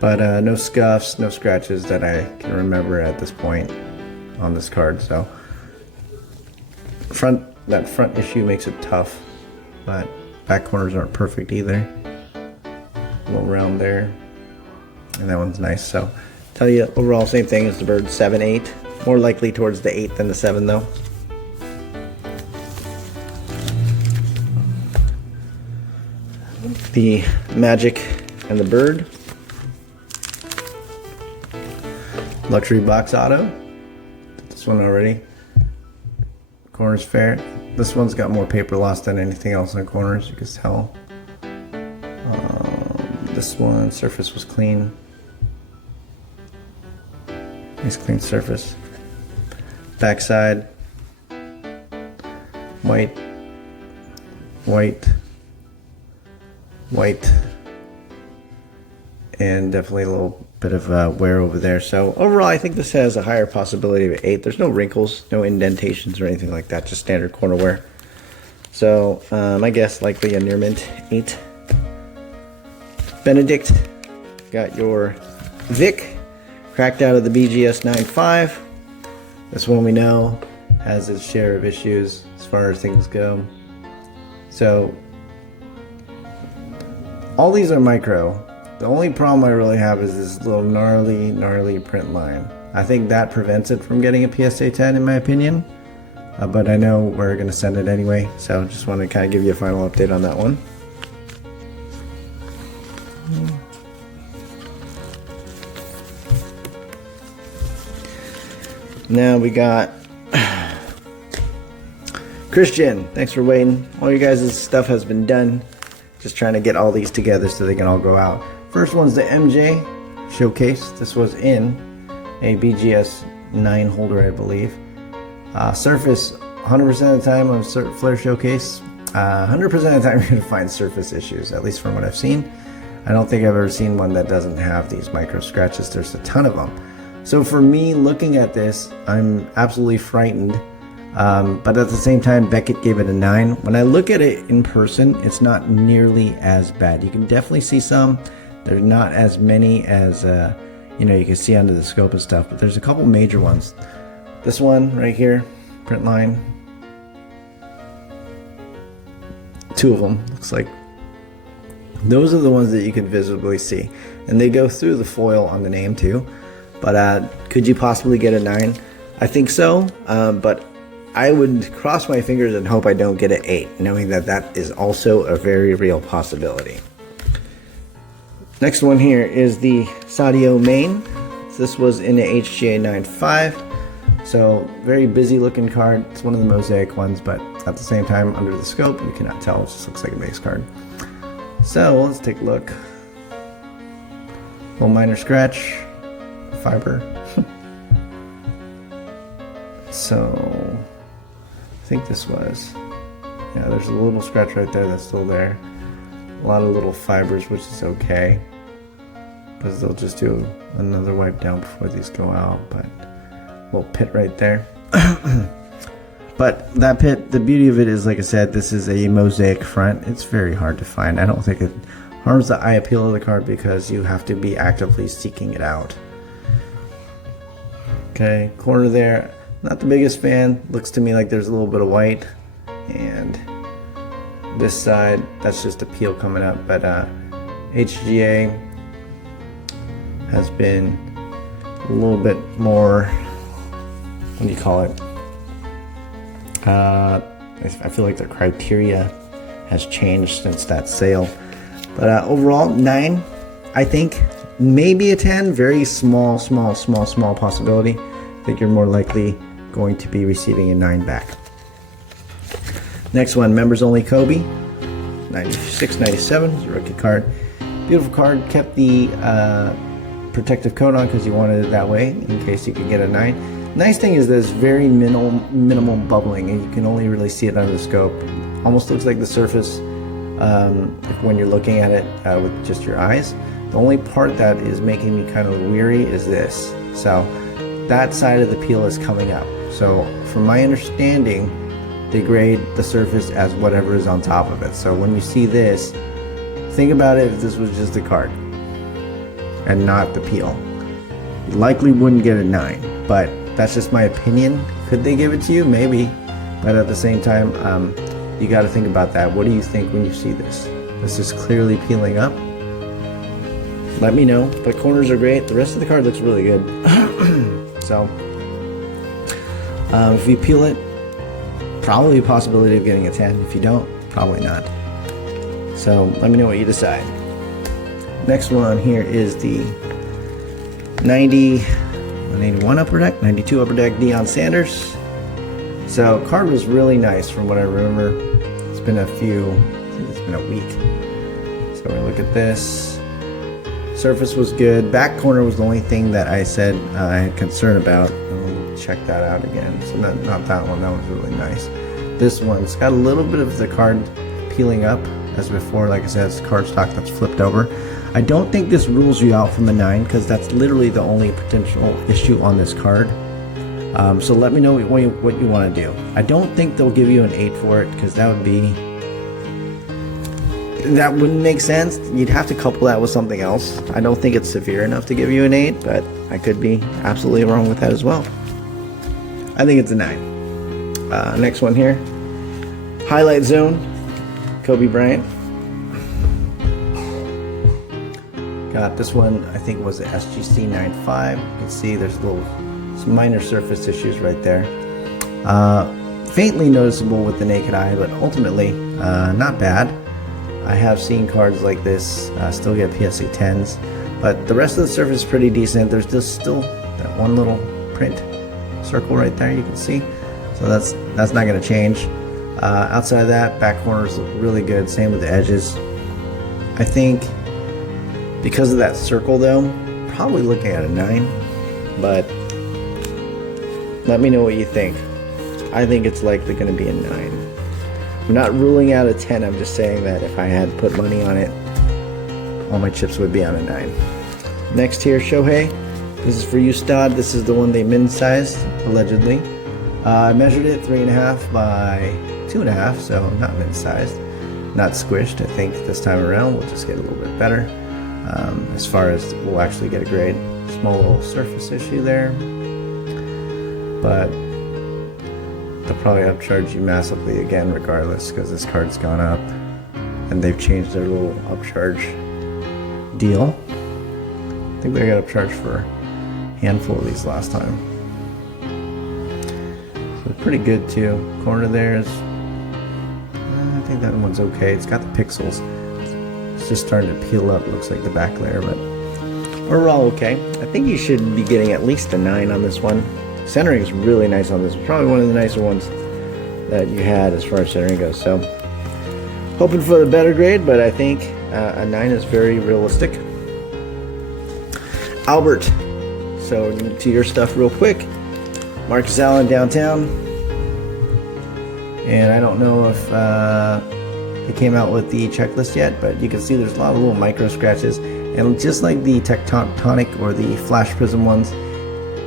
But no scuffs, no scratches that I can remember at this point on this card. So that front issue makes it tough, but back corners aren't perfect either. A little round there, and that one's nice. So tell you overall same thing as the bird, 7-8. More likely towards the 8 than the 7 though. The Magic and the bird. Luxury box auto. Did this one already. Corners fair. This one's got more paper loss than anything else on corners, you can tell. This one, surface was clean. Nice clean surface. Backside. White. White. White. And definitely a little bit of wear over there. So overall, I think this has a higher possibility of an 8. There's no wrinkles, no indentations or anything like that, just standard corner wear. So I guess likely a near mint 8. Benedict, got your Vic, cracked out of the BGS 9.5. This one we know has its share of issues as far as things go. So all these are micro. The only problem I really have is this little gnarly print line. I think that prevents it from getting a PSA 10 in my opinion. But I know we're going to send it anyway, so just want to kind of give you a final update on that one. Now we got Christian. Thanks for waiting. All you guys' stuff has been done. Just trying to get all these together so they can all go out. First one's the MJ showcase. This was in a BGS 9 holder, I believe. Surface, 100% of the time on a Flare showcase, 100% of the time you're going to find surface issues, at least from what I've seen. I don't think I've ever seen one that doesn't have these micro scratches. There's a ton of them. So for me, looking at this, I'm absolutely frightened. But at the same time, Beckett gave it a 9. When I look at it in person, it's not nearly as bad. You can definitely see some. There's not as many as you know, you can see under the scope and stuff, but there's a couple major ones. This one right here, print line. 2 of them, looks like. Those are the ones that you can visibly see. And they go through the foil on the name too. But could you possibly get a 9? I think so, but I would cross my fingers and hope I don't get an 8, knowing that that is also a very real possibility. Next one here is the Sadio main. This was in the HGA 9.5, so very busy looking card. It's one of the mosaic ones, but at the same time, under the scope, you cannot tell. It just looks like a base card. So let's take a look. Little minor scratch, fiber. So I think this was, yeah, there's a little scratch right there that's still there. A lot of little fibers, which is okay, because they'll just do another wipe down before these go out. But a little pit right there. But that pit, the beauty of it is, like I said, this is a mosaic front. It's very hard to find. I don't think it harms the eye appeal of the card because you have to be actively seeking it out. Okay, corner there. Not the biggest fan. Looks to me like there's a little bit of white. And this side, that's just a peel coming up. But HGA has been a little bit more, what do you call it? I feel like the criteria has changed since that sale. But overall, 9, I think. Maybe a 10. Very small possibility. I think you're more likely going to be receiving a 9 back. Next one, members only Kobe. 96, 97. It's a rookie card. Beautiful card. Kept the protective coat on because you wanted it that way in case you could get a 9. Nice thing is there's very minimal bubbling, and you can only really see it under the scope. Almost looks like the surface when you're looking at it with just your eyes. The only part that is making me kind of weary is this. So that side of the peel is coming up. So from my understanding, they grade the surface as whatever is on top of it. So when you see this, think about it if this was just a card and not the peel. You likely wouldn't get a 9, but that's just my opinion. Could they give it to you? Maybe. But at the same time, you got to think about that. What do you think when you see this? This is clearly peeling up. Let me know. The corners are great. The rest of the card looks really good. So if you peel it, probably a possibility of getting a 10. If you don't, probably not. So let me know what you decide. Next one here is the 91 Upper Deck, 92 Upper Deck Deion Sanders. So card was really nice from what I remember. It's been I think it's been a week. So we look at this. Surface was good. Back corner was the only thing that I said I had concern about. I'll check that out again. So not that one. That was really nice. This one's got a little bit of the card peeling up as before. Like I said, it's cardstock that's flipped over. I don't think this rules you out from the 9 because that's literally the only potential issue on this card. So let me know what you want to do. I don't think they'll give you an 8 for it because that wouldn't make sense. You'd have to couple that with something else. I don't think it's severe enough to give you an 8, but I could be absolutely wrong with that as well. I think it's a 9. Next one here. Highlight Zone, Kobe Bryant. Got this one, I think was the SGC 95. You can see there's some minor surface issues right there. Faintly noticeable with the naked eye, but ultimately not bad. I have seen cards like this still get PSA 10s, but the rest of the surface is pretty decent. There's just still that one little print circle right there you can see. So that's not going to change. Outside of that, back corners look really good. Same with the edges. I think because of that circle though, probably looking at a 9, but let me know what you think. I think it's likely going to be a 9. I'm not ruling out a 10, I'm just saying that if I had to put money on it, all my chips would be on a 9. Next here, Shohei. This is for you, Stod. This is the one they min-sized, allegedly. I measured it 3.5 by 2.5, so not min-sized. Not squished. I think this time around we'll just get a little bit better. As far as we'll actually get a grade. Small little surface issue there. But they'll probably upcharge you massively again regardless because this card's gone up and they've changed their little upcharge deal. I think they got upcharged for a handful of these last time. So pretty good too. Corner there is, I think that one's okay. It's got the pixels. It's just starting to peel up, looks like the back layer, but overall okay. I think you should be getting at least a 9 on this one. Centering is really nice on this. Probably one of the nicer ones that you had as far as centering goes. So, hoping for the better grade, but I think a 9 is very realistic. Albert. So, to your stuff real quick. Marcus Allen downtown. And I don't know if they came out with the checklist yet, but you can see there's a lot of little micro scratches. And just like the Tectonic or the Flash Prism ones,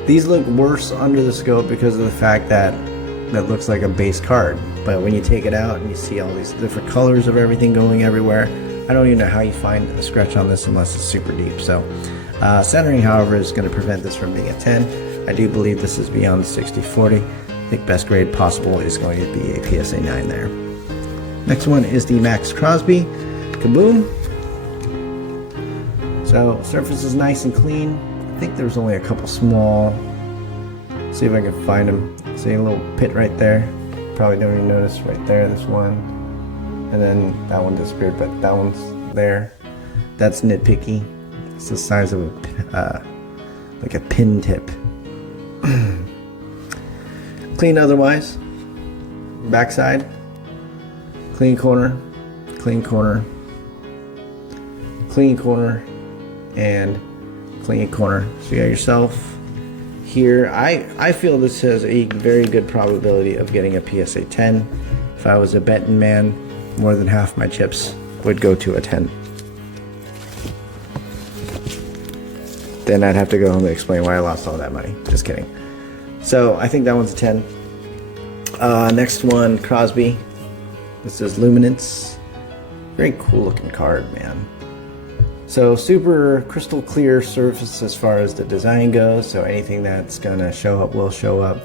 these look worse under the scope because of the fact that looks like a base card. But when you take it out and you see all these different colors of everything going everywhere, I don't even know how you find a scratch on this unless it's super deep. So centering, however, is going to prevent this from being a 10. I do believe this is beyond the 60/40. I think best grade possible is going to be a PSA 9 there. Next one is the Max Crosby Kaboom. So surface is nice and clean. I think there's only a couple small, see if I can find them. See a little pit right there. Probably don't even notice right there, this one. And then that one disappeared, but that one's there. That's nitpicky. It's the size of like a pin tip. Clean otherwise. Backside. Clean corner. Clean corner. Clean corner. And clean corner. So you got yourself here. I feel this has a very good probability of getting a PSA 10. If I was a betting man, more than half my chips would go to a 10. Then I'd have to go home and explain why I lost all that money. Just kidding. So I think that one's a 10. Next one, Crosby. This is Luminance. Very cool looking card, man. So super crystal clear surface as far as the design goes. So anything that's gonna show up will show up.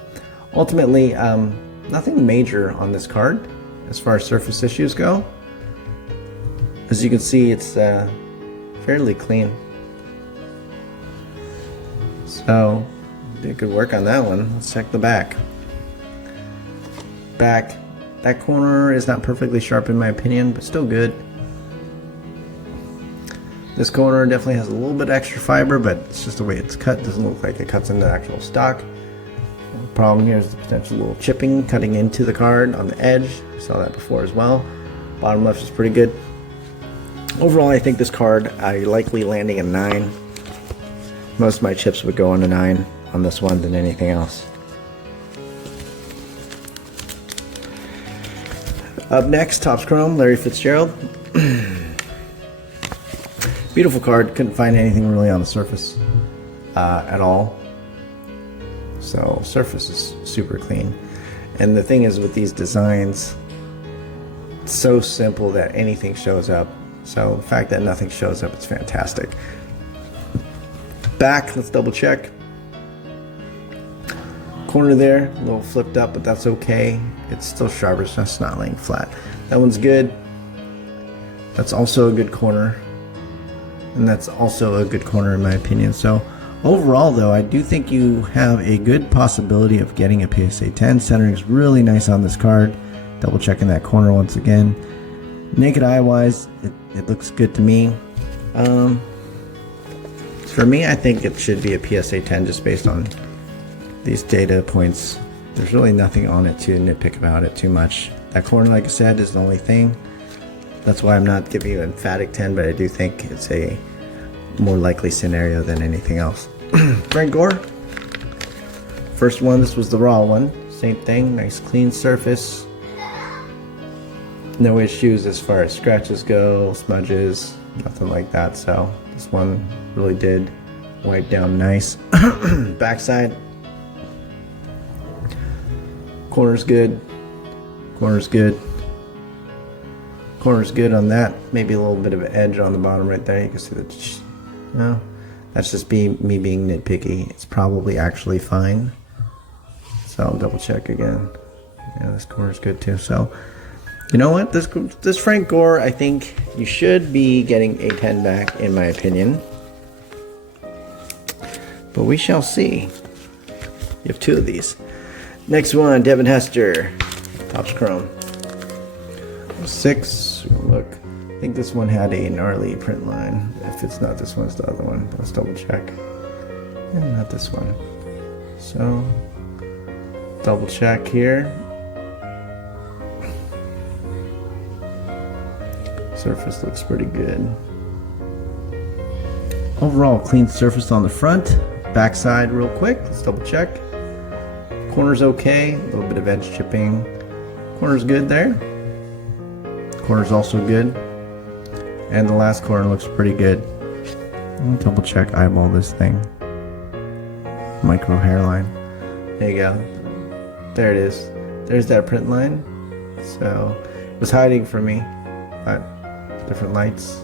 Ultimately, nothing major on this card as far as surface issues go. As you can see, it's fairly clean. So did good work on that one. Let's check the back. That corner is not perfectly sharp in my opinion, but still good. This corner definitely has a little bit extra fiber, but it's just the way it's cut. It doesn't look like it cuts into actual stock. The problem here is the potential little chipping cutting into the card on the edge. We saw that before as well. Bottom left is pretty good. Overall, I think this card, likely landing a 9. Most of my chips would go on a 9 on this one than anything else. Up next, Topps Chrome, Larry Fitzgerald. Beautiful card. Couldn't find anything really on the surface at all. So surface is super clean. And the thing is with these designs, it's so simple that anything shows up. So the fact that nothing shows up, it's fantastic. Back, let's double check. Corner there, a little flipped up, but that's okay. It's still sharp, it's just not laying flat. That one's good. That's also a good corner. And that's also a good corner in my opinion. So overall though, I do think you have a good possibility of getting a PSA 10. Centering is really nice on this card. Double checking that corner once again. Naked eye wise, it looks good to me. For me, I think it should be a PSA 10 just based on these data points. There's really nothing on it to nitpick about it too much. That corner, like I said, is the only thing. That's why I'm not giving you an emphatic 10, but I do think it's a more likely scenario than anything else. Frank Gore. First one, this was the raw one. Same thing, nice clean surface. No issues as far as scratches go, smudges, nothing like that. So this one really did wipe down nice. Backside. Corner's good. Corner's good. Corner's good on that. Maybe a little bit of an edge on the bottom right there. You can see that. No, that's just me being nitpicky. It's probably actually fine. So I'll double check again. Yeah, this corner's good too. So you know what? This Frank Gore, I think you should be getting a 10 back, in my opinion. But we shall see. You have 2 of these. Next one, Devin Hester, Topps Chrome. 6. Look, I think this one had a gnarly print line. If it's not this one, it's the other one. Let's double check. And not this one. So, double check here. Surface looks pretty good. Overall, clean surface on the front. Backside real quick, let's double check. Corner's okay, a little bit of edge chipping. Corner's good there. Corner's also good. And the last corner looks pretty good. I'll double check, eyeball this thing. Micro hairline. There you go. There it is. There's that print line. So it was hiding from me, but different lights.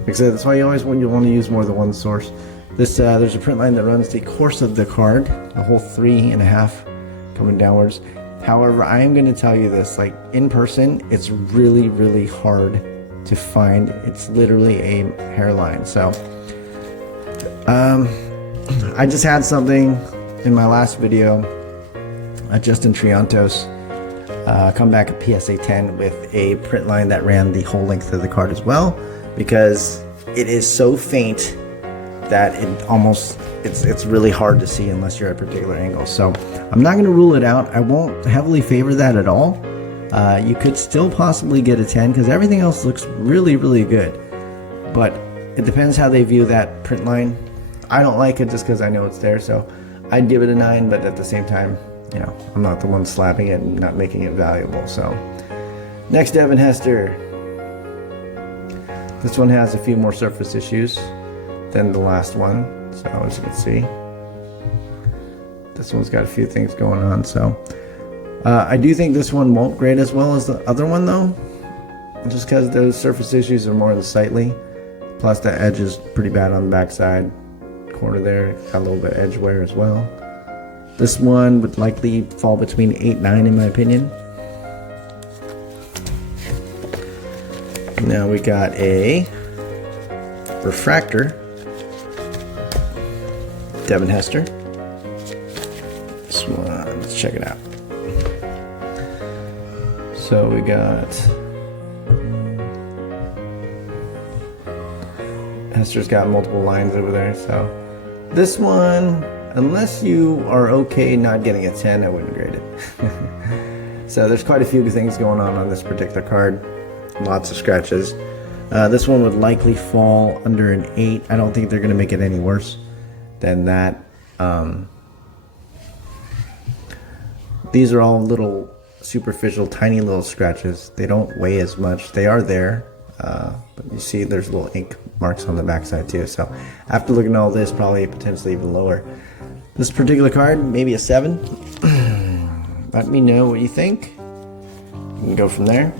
Like I said, that's why you always want to use more than one source. This there's a print line that runs the course of the card, the whole 3.5 coming downwards. However, I am going to tell you this, like in person, it's really, really hard to find. It's literally a hairline. So, I just had something in my last video, Justin Triantos, come back at PSA 10 with a print line that ran the whole length of the card as well, because it is so faint that it's really hard to see unless you're at a particular angle. So I'm not going to rule it out. I won't heavily favor that at all. You could still possibly get a 10 because everything else looks really, really good. But it depends how they view that print line. I don't like it just because I know it's there, so I'd give it a 9, but at the same time, you know, I'm not the one slapping it and not making it valuable. So next, Devin Hester. This one has a few more surface issues than the last one, so as you can see, this one's got a few things going on. So I do think this one won't grade as well as the other one though, just because those surface issues are more in the sightly, plus the edge is pretty bad on the backside corner there, got a little bit of edge wear as well. This one would likely fall between 8 and 9 in my opinion. Now we got a refractor, Devin Hester. This one, let's check it out. So we got Hester's got multiple lines over there. So this one, unless you are okay not getting a 10, I wouldn't grade it. So there's quite a few things going on this particular card. Lots of scratches. This one would likely fall under an 8. I don't think they're going to make it any worse than that. These are all little superficial, tiny little scratches. They don't weigh as much. They are there, but you see there's little ink marks on the backside too. So after looking at all this, probably potentially even lower. This particular card, maybe a 7. Let me know what you think. You can go from there.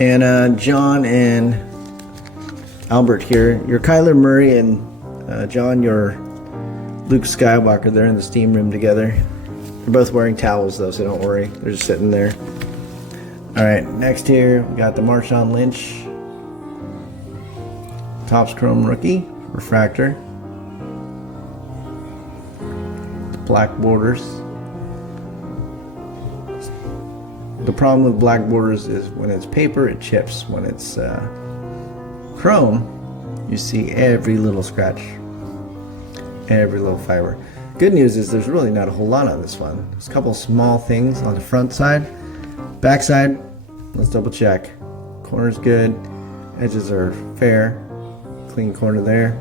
And John and Albert here. You're Kyler Murray and John, you're Luke Skywalker. They're in the steam room together. They're both wearing towels though, so don't worry. They're just sitting there. Alright, next here we got the Marshawn Lynch Topps Chrome Rookie Refractor. Black borders. The problem with black borders is when it's paper, it chips. When it's chrome, you see every little scratch, every little fiber. Good news is there's really not a whole lot on this one. There's a couple small things on the front side. Back side, let's double check. Corner's good, edges are fair. Clean corner there.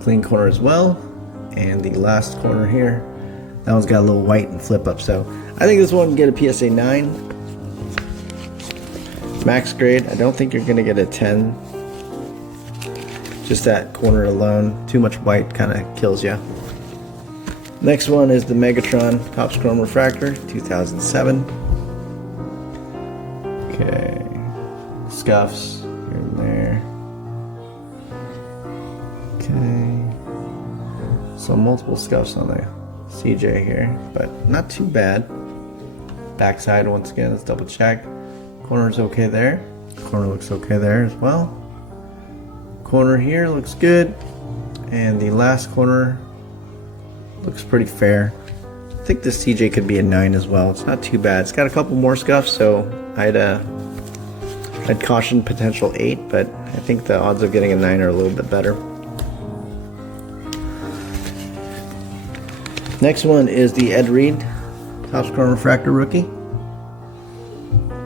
Clean corner as well. And the last corner here, that one's got a little white and flip up. So I think this one can get a PSA 9. Max grade, I don't think you're going to get a 10. Just that corner alone. Too much white kind of kills you. Next one is the Megatron Topps Chrome Refractor, 2007. Okay. Scuffs here and there. Okay. So multiple scuffs on the CJ here, but not too bad. Backside, once again, let's double check. Corner's okay there. Corner looks okay there as well. Corner here looks good. And the last corner looks pretty fair. I think this CJ could be a 9 as well. It's not too bad. It's got a couple more scuffs, so I'd caution potential 8, but I think the odds of getting a 9 are a little bit better. Next one is the Ed Reed Topps Chrome Refractor Rookie.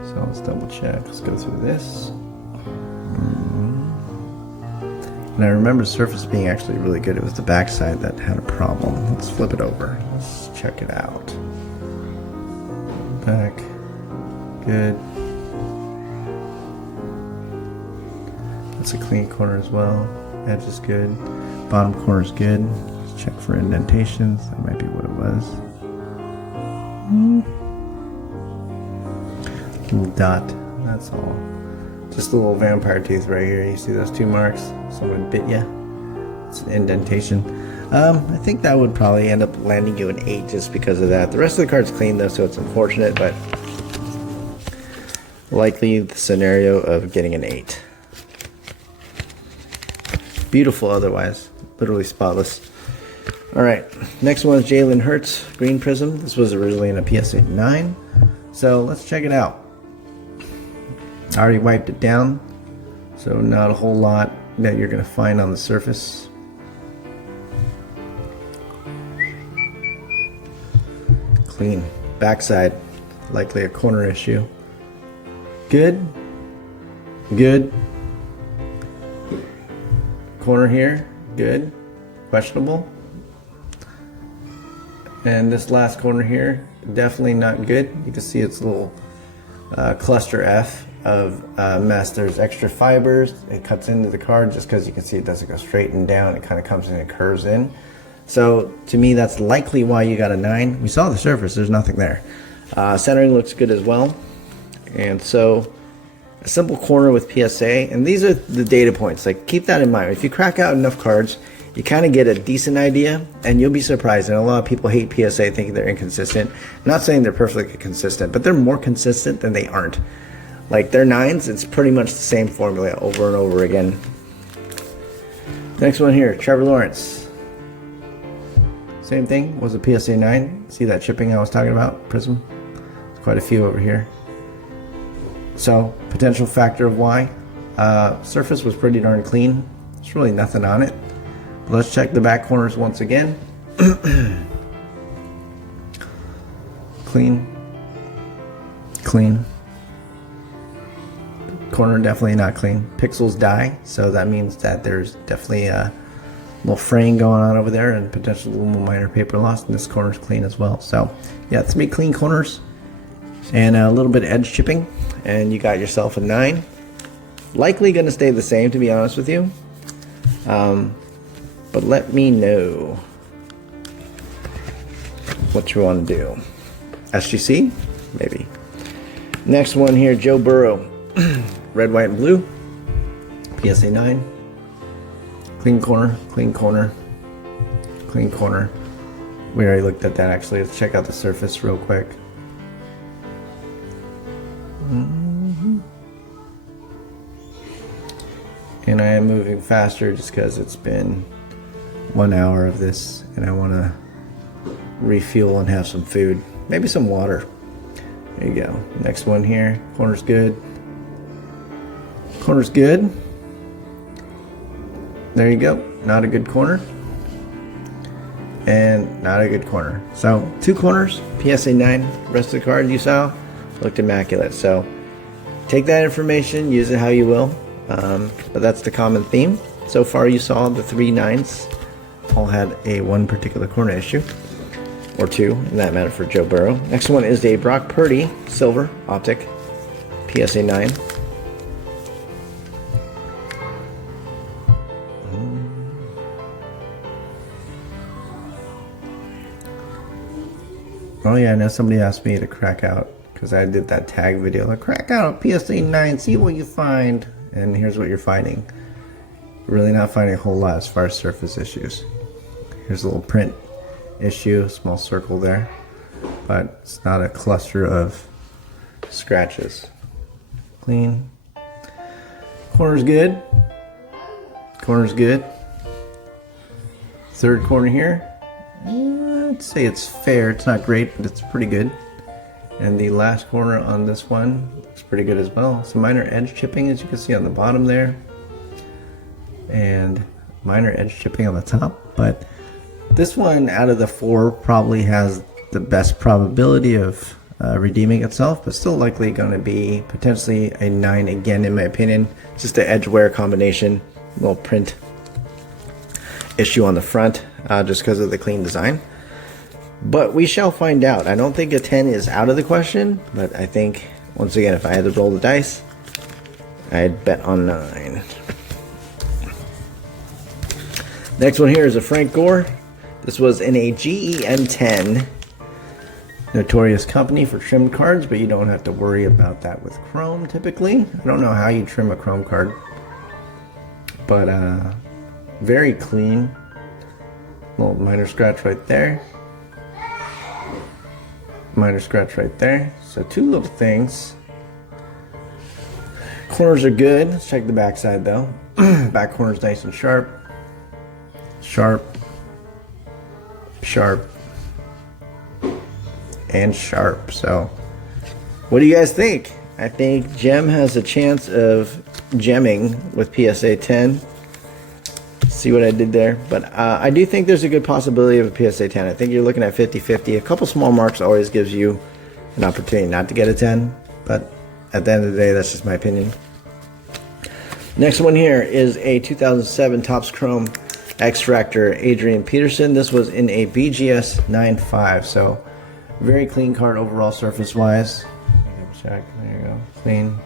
So let's double check. Let's go through this. And I remember the surface being actually really good. It was the backside that had a problem. Let's flip it over. Let's check it out. Back. Good. That's a clean corner as well. Edge is good. Bottom corner is good. Let's check for indentations. That might be what it was. Little dot. That's all. Just a little vampire tooth right here. You see those 2 marks? Someone bit you. It's an indentation. I think that would probably end up landing you an 8 just because of that. The rest of the card's clean though, so it's unfortunate, but likely the scenario of getting an 8. Beautiful otherwise. Literally spotless. Alright, next one is Jalen Hurts Green Prism. This was originally in a PSA 9. So let's check it out. I already wiped it down, so not a whole lot that you're going to find on the surface. Clean. Backside, likely a corner issue. Good. Good. corner here, good, questionable. And this last corner here, definitely not good. You can see it's a little cluster F of mess. There's extra fibers. It cuts into the card just because you can see it doesn't go straight and down. It kind of comes in and curves in. So to me, that's likely why you got a 9. We saw the surface, there's nothing there. Centering looks good as well. And so a simple corner with PSA, and these are the data points. Like, keep that in mind. If you crack out enough cards, you kind of get a decent idea, and you'll be surprised. And a lot of people hate PSA, thinking they're inconsistent. I'm not saying they're perfectly consistent, but they're more consistent than they aren't. Like, their 9s, it's pretty much the same formula over and over again. Next one here, Trevor Lawrence. Same thing, was a PSA 9. See that chipping I was talking about, Prism? There's quite a few over here. So, potential factor of why. Surface was pretty darn clean. There's really nothing on it. Let's check the back corners once again. Clean. Clean. Corner definitely not clean. Pixels die, so that means that there's definitely a little fraying going on over there and potentially a little minor paper loss. And this corner's clean as well. So yeah, 3 clean corners and a little bit of edge chipping, and you got yourself a 9. Likely going to stay the same, to be honest with you. But let me know what you want to do. SGC? Maybe. Next one here, Joe Burrow. Red, white, and blue. PSA 9. Clean corner, clean corner, clean corner. We already looked at that actually. Let's check out the surface real quick. And I am moving faster just because it's been 1 hour of this and I want to refuel and have some food, maybe some water. There you go. Next one here, corner's good. Corner's good. There you go. Not a good corner. And not a good corner. So 2 corners, PSA 9. Rest of the card you saw looked immaculate. So take that information, use it how you will. But that's the common theme. So far you saw the 3 9s all had one particular corner issue. Or 2, in that matter, for Joe Burrow. Next one is a Brock Purdy silver optic PSA 9. Oh yeah, I know somebody asked me to crack out, because I did that tag video, like, crack out a PSA 9, see what you find. And here's what you're finding. Really not finding a whole lot as far as surface issues. Here's a little print issue, small circle there, but it's not a cluster of scratches. Clean. Corner's good. Corner's good. Third corner here. I'd say it's fair. It's not great, but it's pretty good. And the last corner on this one looks pretty good as well. Some minor edge chipping, as you can see on the bottom there, and minor edge chipping on the top. But this one out of the 4 probably has the best probability of redeeming itself, but still likely going to be potentially a 9 again, in my opinion. Just an edge wear combination, little print issue on the front, just because of the clean design. But we shall find out. I don't think a 10 is out of the question, but I think, once again, if I had to roll the dice, I'd bet on 9. Next one here is a Frank Gore. This was in a GEN10. Notorious company for trimmed cards, but you don't have to worry about that with chrome typically. I don't know how you trim a chrome card, but very clean. Little minor scratch right there. Minor scratch right there. So 2 little things. Corners are good. Let's check the back side though. Back corner's nice and sharp. Sharp. Sharp. And sharp. So what do you guys think? I think Gem has a chance of gemming with PSA 10. See what I did there? But I do think there's a good possibility of a PSA 10. I think you're looking at 50-50. A couple small marks always gives you an opportunity not to get a 10. But at the end of the day, that's just my opinion. Next one here is a 2007 Topps Chrome X-Fractor Adrian Peterson. This was in a BGS 9.5, so very clean card overall surface wise. Check, there you go, clean.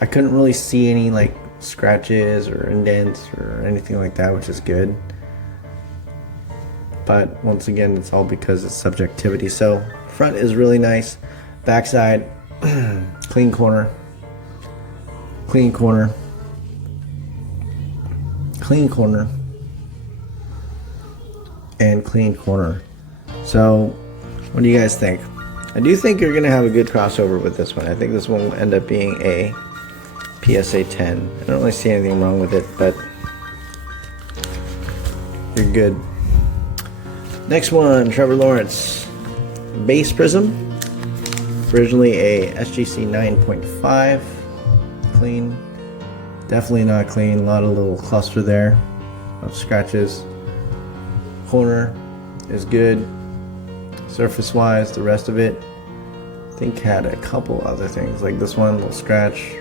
I couldn't really see any like scratches or indents or anything like that, which is good. But once again, it's all because it's subjectivity. So front is really nice, backside clean corner, clean corner, clean corner, and clean corner. So what do you guys think? I do think you're gonna have a good crossover with this one. I think this one will end up being a PSA 10. I don't really see anything wrong with it, but you're good. Next one, Trevor Lawrence base prism. Originally a SGC 9.5. Clean. Definitely not clean. A lot of little cluster there of scratches. Corner is good. Surface wise, the rest of it I think had a couple other things like this one, little scratch.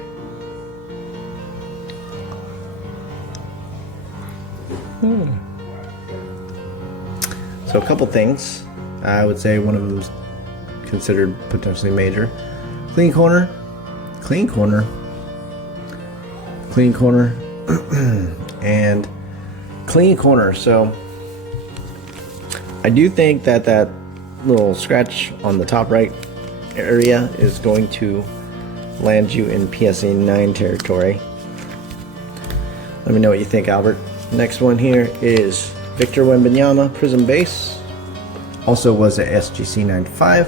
So a couple things. I would say one of them's considered potentially major. Clean corner, clean corner, clean corner, and clean corner. So I do think that that little scratch on the top right area is going to land you in PSA 9 territory. Let me know what you think, Albert. Next one here is Victor Wembanyama Prism Base. Also was a SGC 9.5.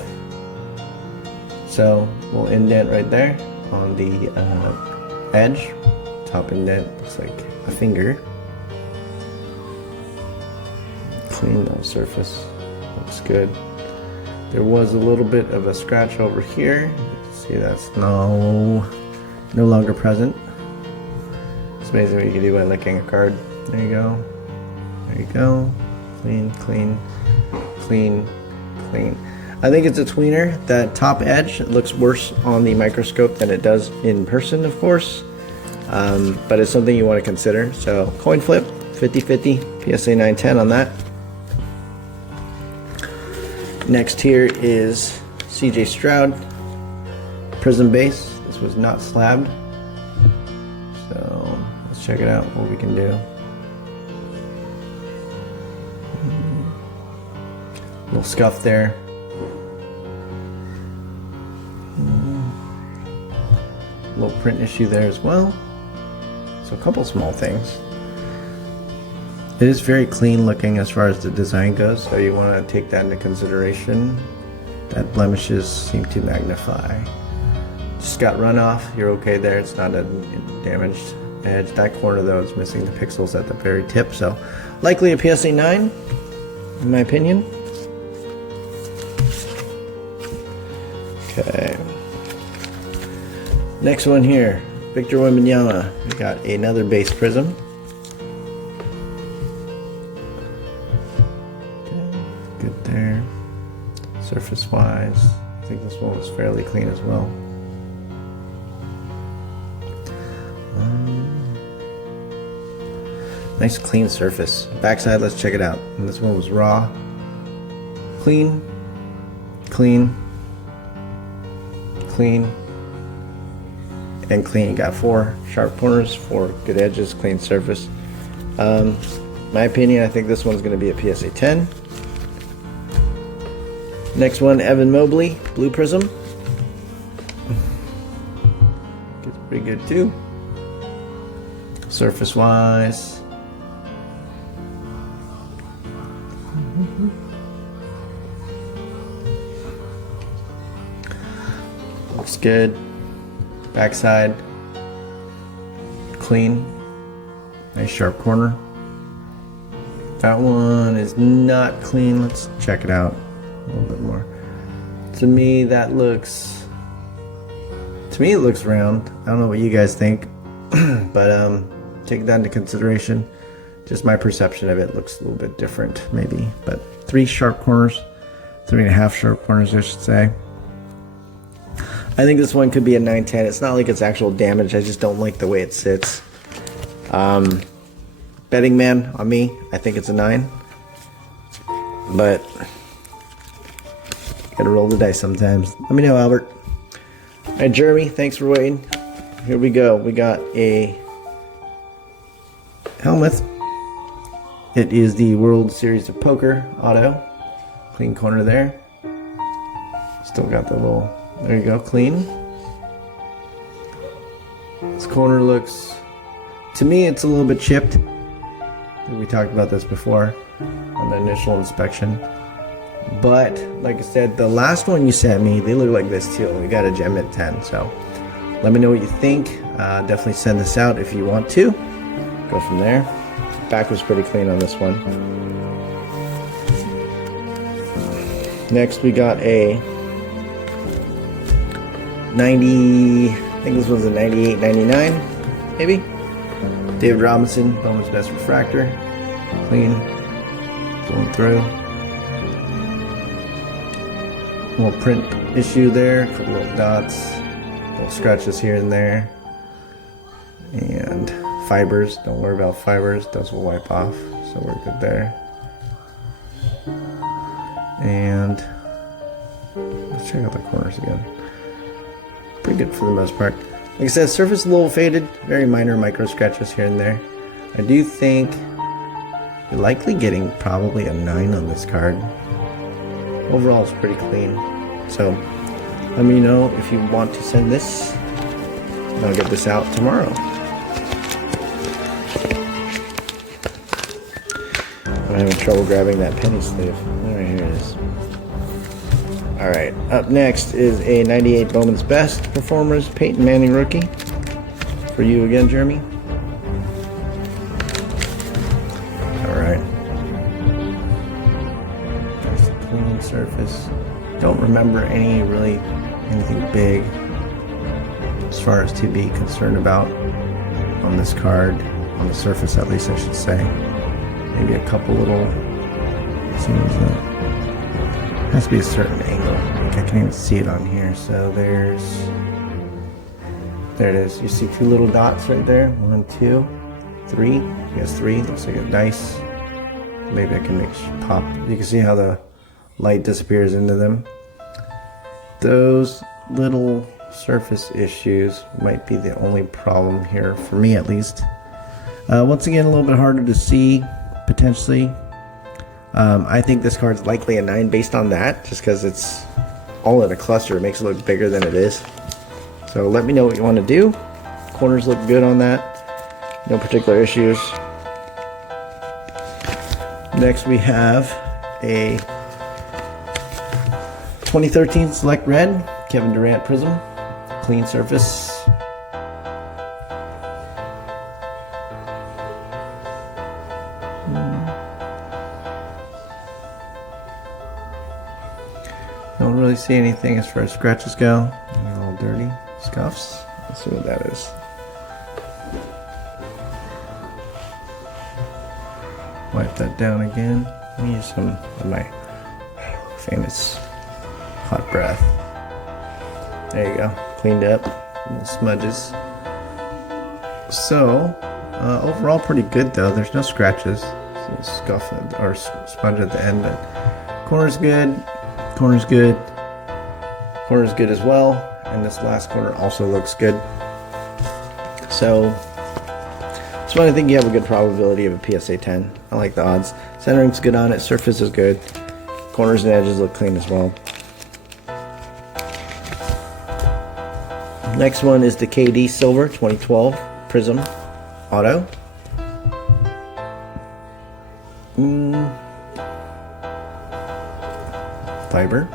So little indent right there on the edge. Top indent looks like a finger. Clean though, surface looks good. There was a little bit of a scratch over here. You can see that's no longer present. It's amazing what you can do by licking a card. There you go. There you go. Clean, clean, clean, clean. I think it's a tweener. That top edge looks worse on the microscope than it does in person, of course. But it's something you want to consider. So coin flip, 50-50, PSA 910 on that. Next here is CJ Stroud Prism Base. This was not slabbed. So let's check it out, what we can do. Little scuff there. Little print issue there as well. So a couple small things. It is very clean looking as far as the design goes, so you want to take that into consideration. That blemishes seem to magnify. Just got runoff, you're okay there, it's not a damaged edge. That corner though is missing the pixels at the very tip, so likely a PSA 9 in my opinion. Okay. Next one here, Victor Wembanyama. We got another base prism. Good there. Surface wise, I think this one was fairly clean as well. Nice clean surface. Backside, let's check it out. And this one was raw. Clean, clean, clean, and clean. You got 4 sharp corners, 4 good edges, clean surface. My opinion, I think this one's going to be a PSA 10. Next one, Evan Mobley, Blue Prism. Gets pretty good too. Surface wise. Looks good. Backside. Clean. Nice sharp corner. That one is not clean. Let's check it out a little bit more. To me, that looks... To me, it looks round. I don't know what you guys think. But take that into consideration. Just my perception of it looks a little bit different, maybe. But 3 sharp corners. 3.5 sharp corners, I should say. I think this one could be a 9/10. It's not like it's actual damage. I just don't like the way it sits. Betting man on me, I think it's a 9. But gotta roll the dice sometimes. Let me know, Albert. All right, Jeremy, thanks for waiting. Here we go. We got a helmet. It is the World Series of Poker auto. Clean corner there. Still got the little, there you go, clean. This corner looks, to me, it's a little bit chipped. We talked about this before on the initial inspection. But, like I said, the last one you sent me, they look like this too. We got a gem at 10, so let me know what you think. Definitely send this out if you want to. Go from there. Back was pretty clean on this one. Next we got a 90, I think this one's a 98, 99, maybe? David Robinson, Bowman's Best Refractor. Clean. Going through. Little print issue there, a couple little dots, little scratches here and there. And fibers, don't worry about fibers, those will wipe off, so we're good there. And let's check out the corners again. Pretty good for the most part. Like I said, surface a little faded, very minor micro scratches here and there. I do think you're likely getting probably a 9 on this card. Overall, it's pretty clean. So let me know if you want to send this. I'll get this out tomorrow. I'm having trouble grabbing that penny sleeve. Alright, here it is. Alright, up next is a 98 Bowman's Best Performers Peyton Manning rookie. For you again, Jeremy. Alright. Nice clean surface. Don't remember anything big as far as to be concerned about on this card. On the surface, at least, I should say. Maybe a couple little, has to be a certain angle. I can't even see it on here. So there it is. You see 2 little dots right there. 1, 2, 3. Yes, 3. Looks like a dice. Maybe I can make pop. You can see how the light disappears into them. Those little surface issues might be the only problem here, for me at least. Once again, a little bit harder to see, potentially. I think this card's likely a 9 based on that, just because it's all in a cluster. It makes it look bigger than it is. So let me know what you want to do. Corners look good on that. No particular issues. Next we have a 2013 Select Red Kevin Durant Prism. Clean surface. Don't really see anything as far as scratches go. A little dirty scuffs. Let's see what that is. Wipe that down again. Let me use some of my famous hot breath. There you go. Cleaned up. Little smudges. So, overall pretty good though. There's no scratches. So scuff or smudge at the end, but corner's good. Corner's good. Corner's good as well. And this last corner also looks good. So I think you have a good probability of a PSA 10. I like the odds. Centering's good on it. Surface is good. Corners and edges look clean as well. Next one is the KD Silver 2012 Prism Auto. Fiber.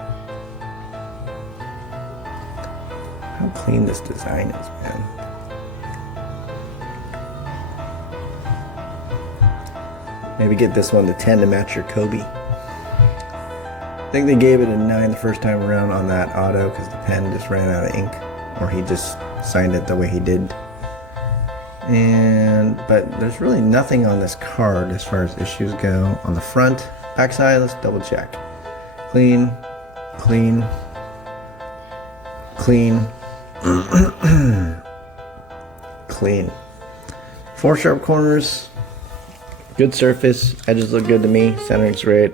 How clean this design is, man. Maybe get this one to 10 to match your Kobe. I think they gave it a 9 the first time around on that auto because the pen just ran out of ink, or he just signed it the way he did. But there's really nothing on this card as far as issues go. On the front, backside, let's double check. Clean, clean. Clean. Clean. 4 sharp corners. Good surface. Edges look good to me. Centering's great.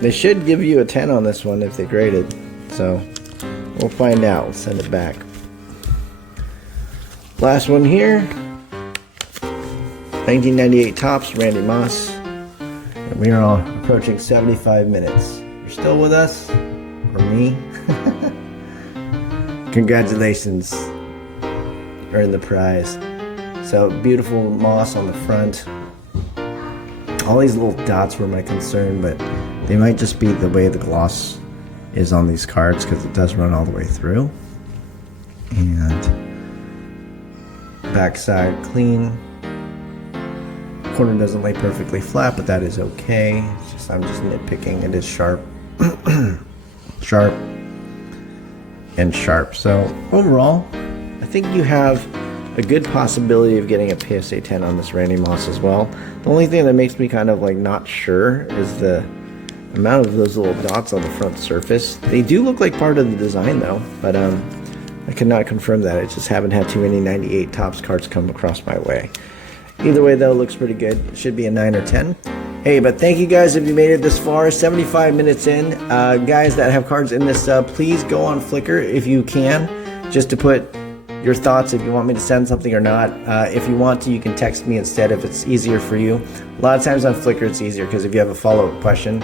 They should give you a 10 on this one if they graded. So we'll find out. We'll send it back. Last one here. 1998 tops, Randy Moss. And we are approaching 75 minutes. You're still with us? Or me? Congratulations. Earned the prize. So beautiful moss on the front. All these little dots were my concern, but they might just be the way the gloss is on these cards because it does run all the way through. And backside clean. Corner doesn't lay perfectly flat, but that is okay. It's just, I'm just nitpicking. It is sharp. Sharp and sharp. So overall, I think you have a good possibility of getting a PSA 10 on this Randy Moss as well. The only thing that makes me kind of like not sure is the amount of those little dots on the front surface. They do look like part of the design though, but I cannot confirm that. I just haven't had too many 98 tops cards come across my way. Either way though, it looks pretty good. It should be a 9 or 10. Hey, but thank you guys if you made it this far, 75 minutes in. Guys that have cards in this sub, please go on Flickr if you can, just to put your thoughts if you want me to send something or not. If you want to, you can text me instead if it's easier for you. A lot of times on Flickr it's easier because if you have a follow-up question,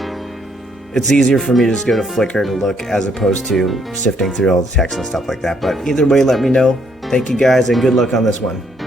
it's easier for me to just go to Flickr to look as opposed to sifting through all the text and stuff like that. But either way, let me know. Thank you guys and good luck on this one.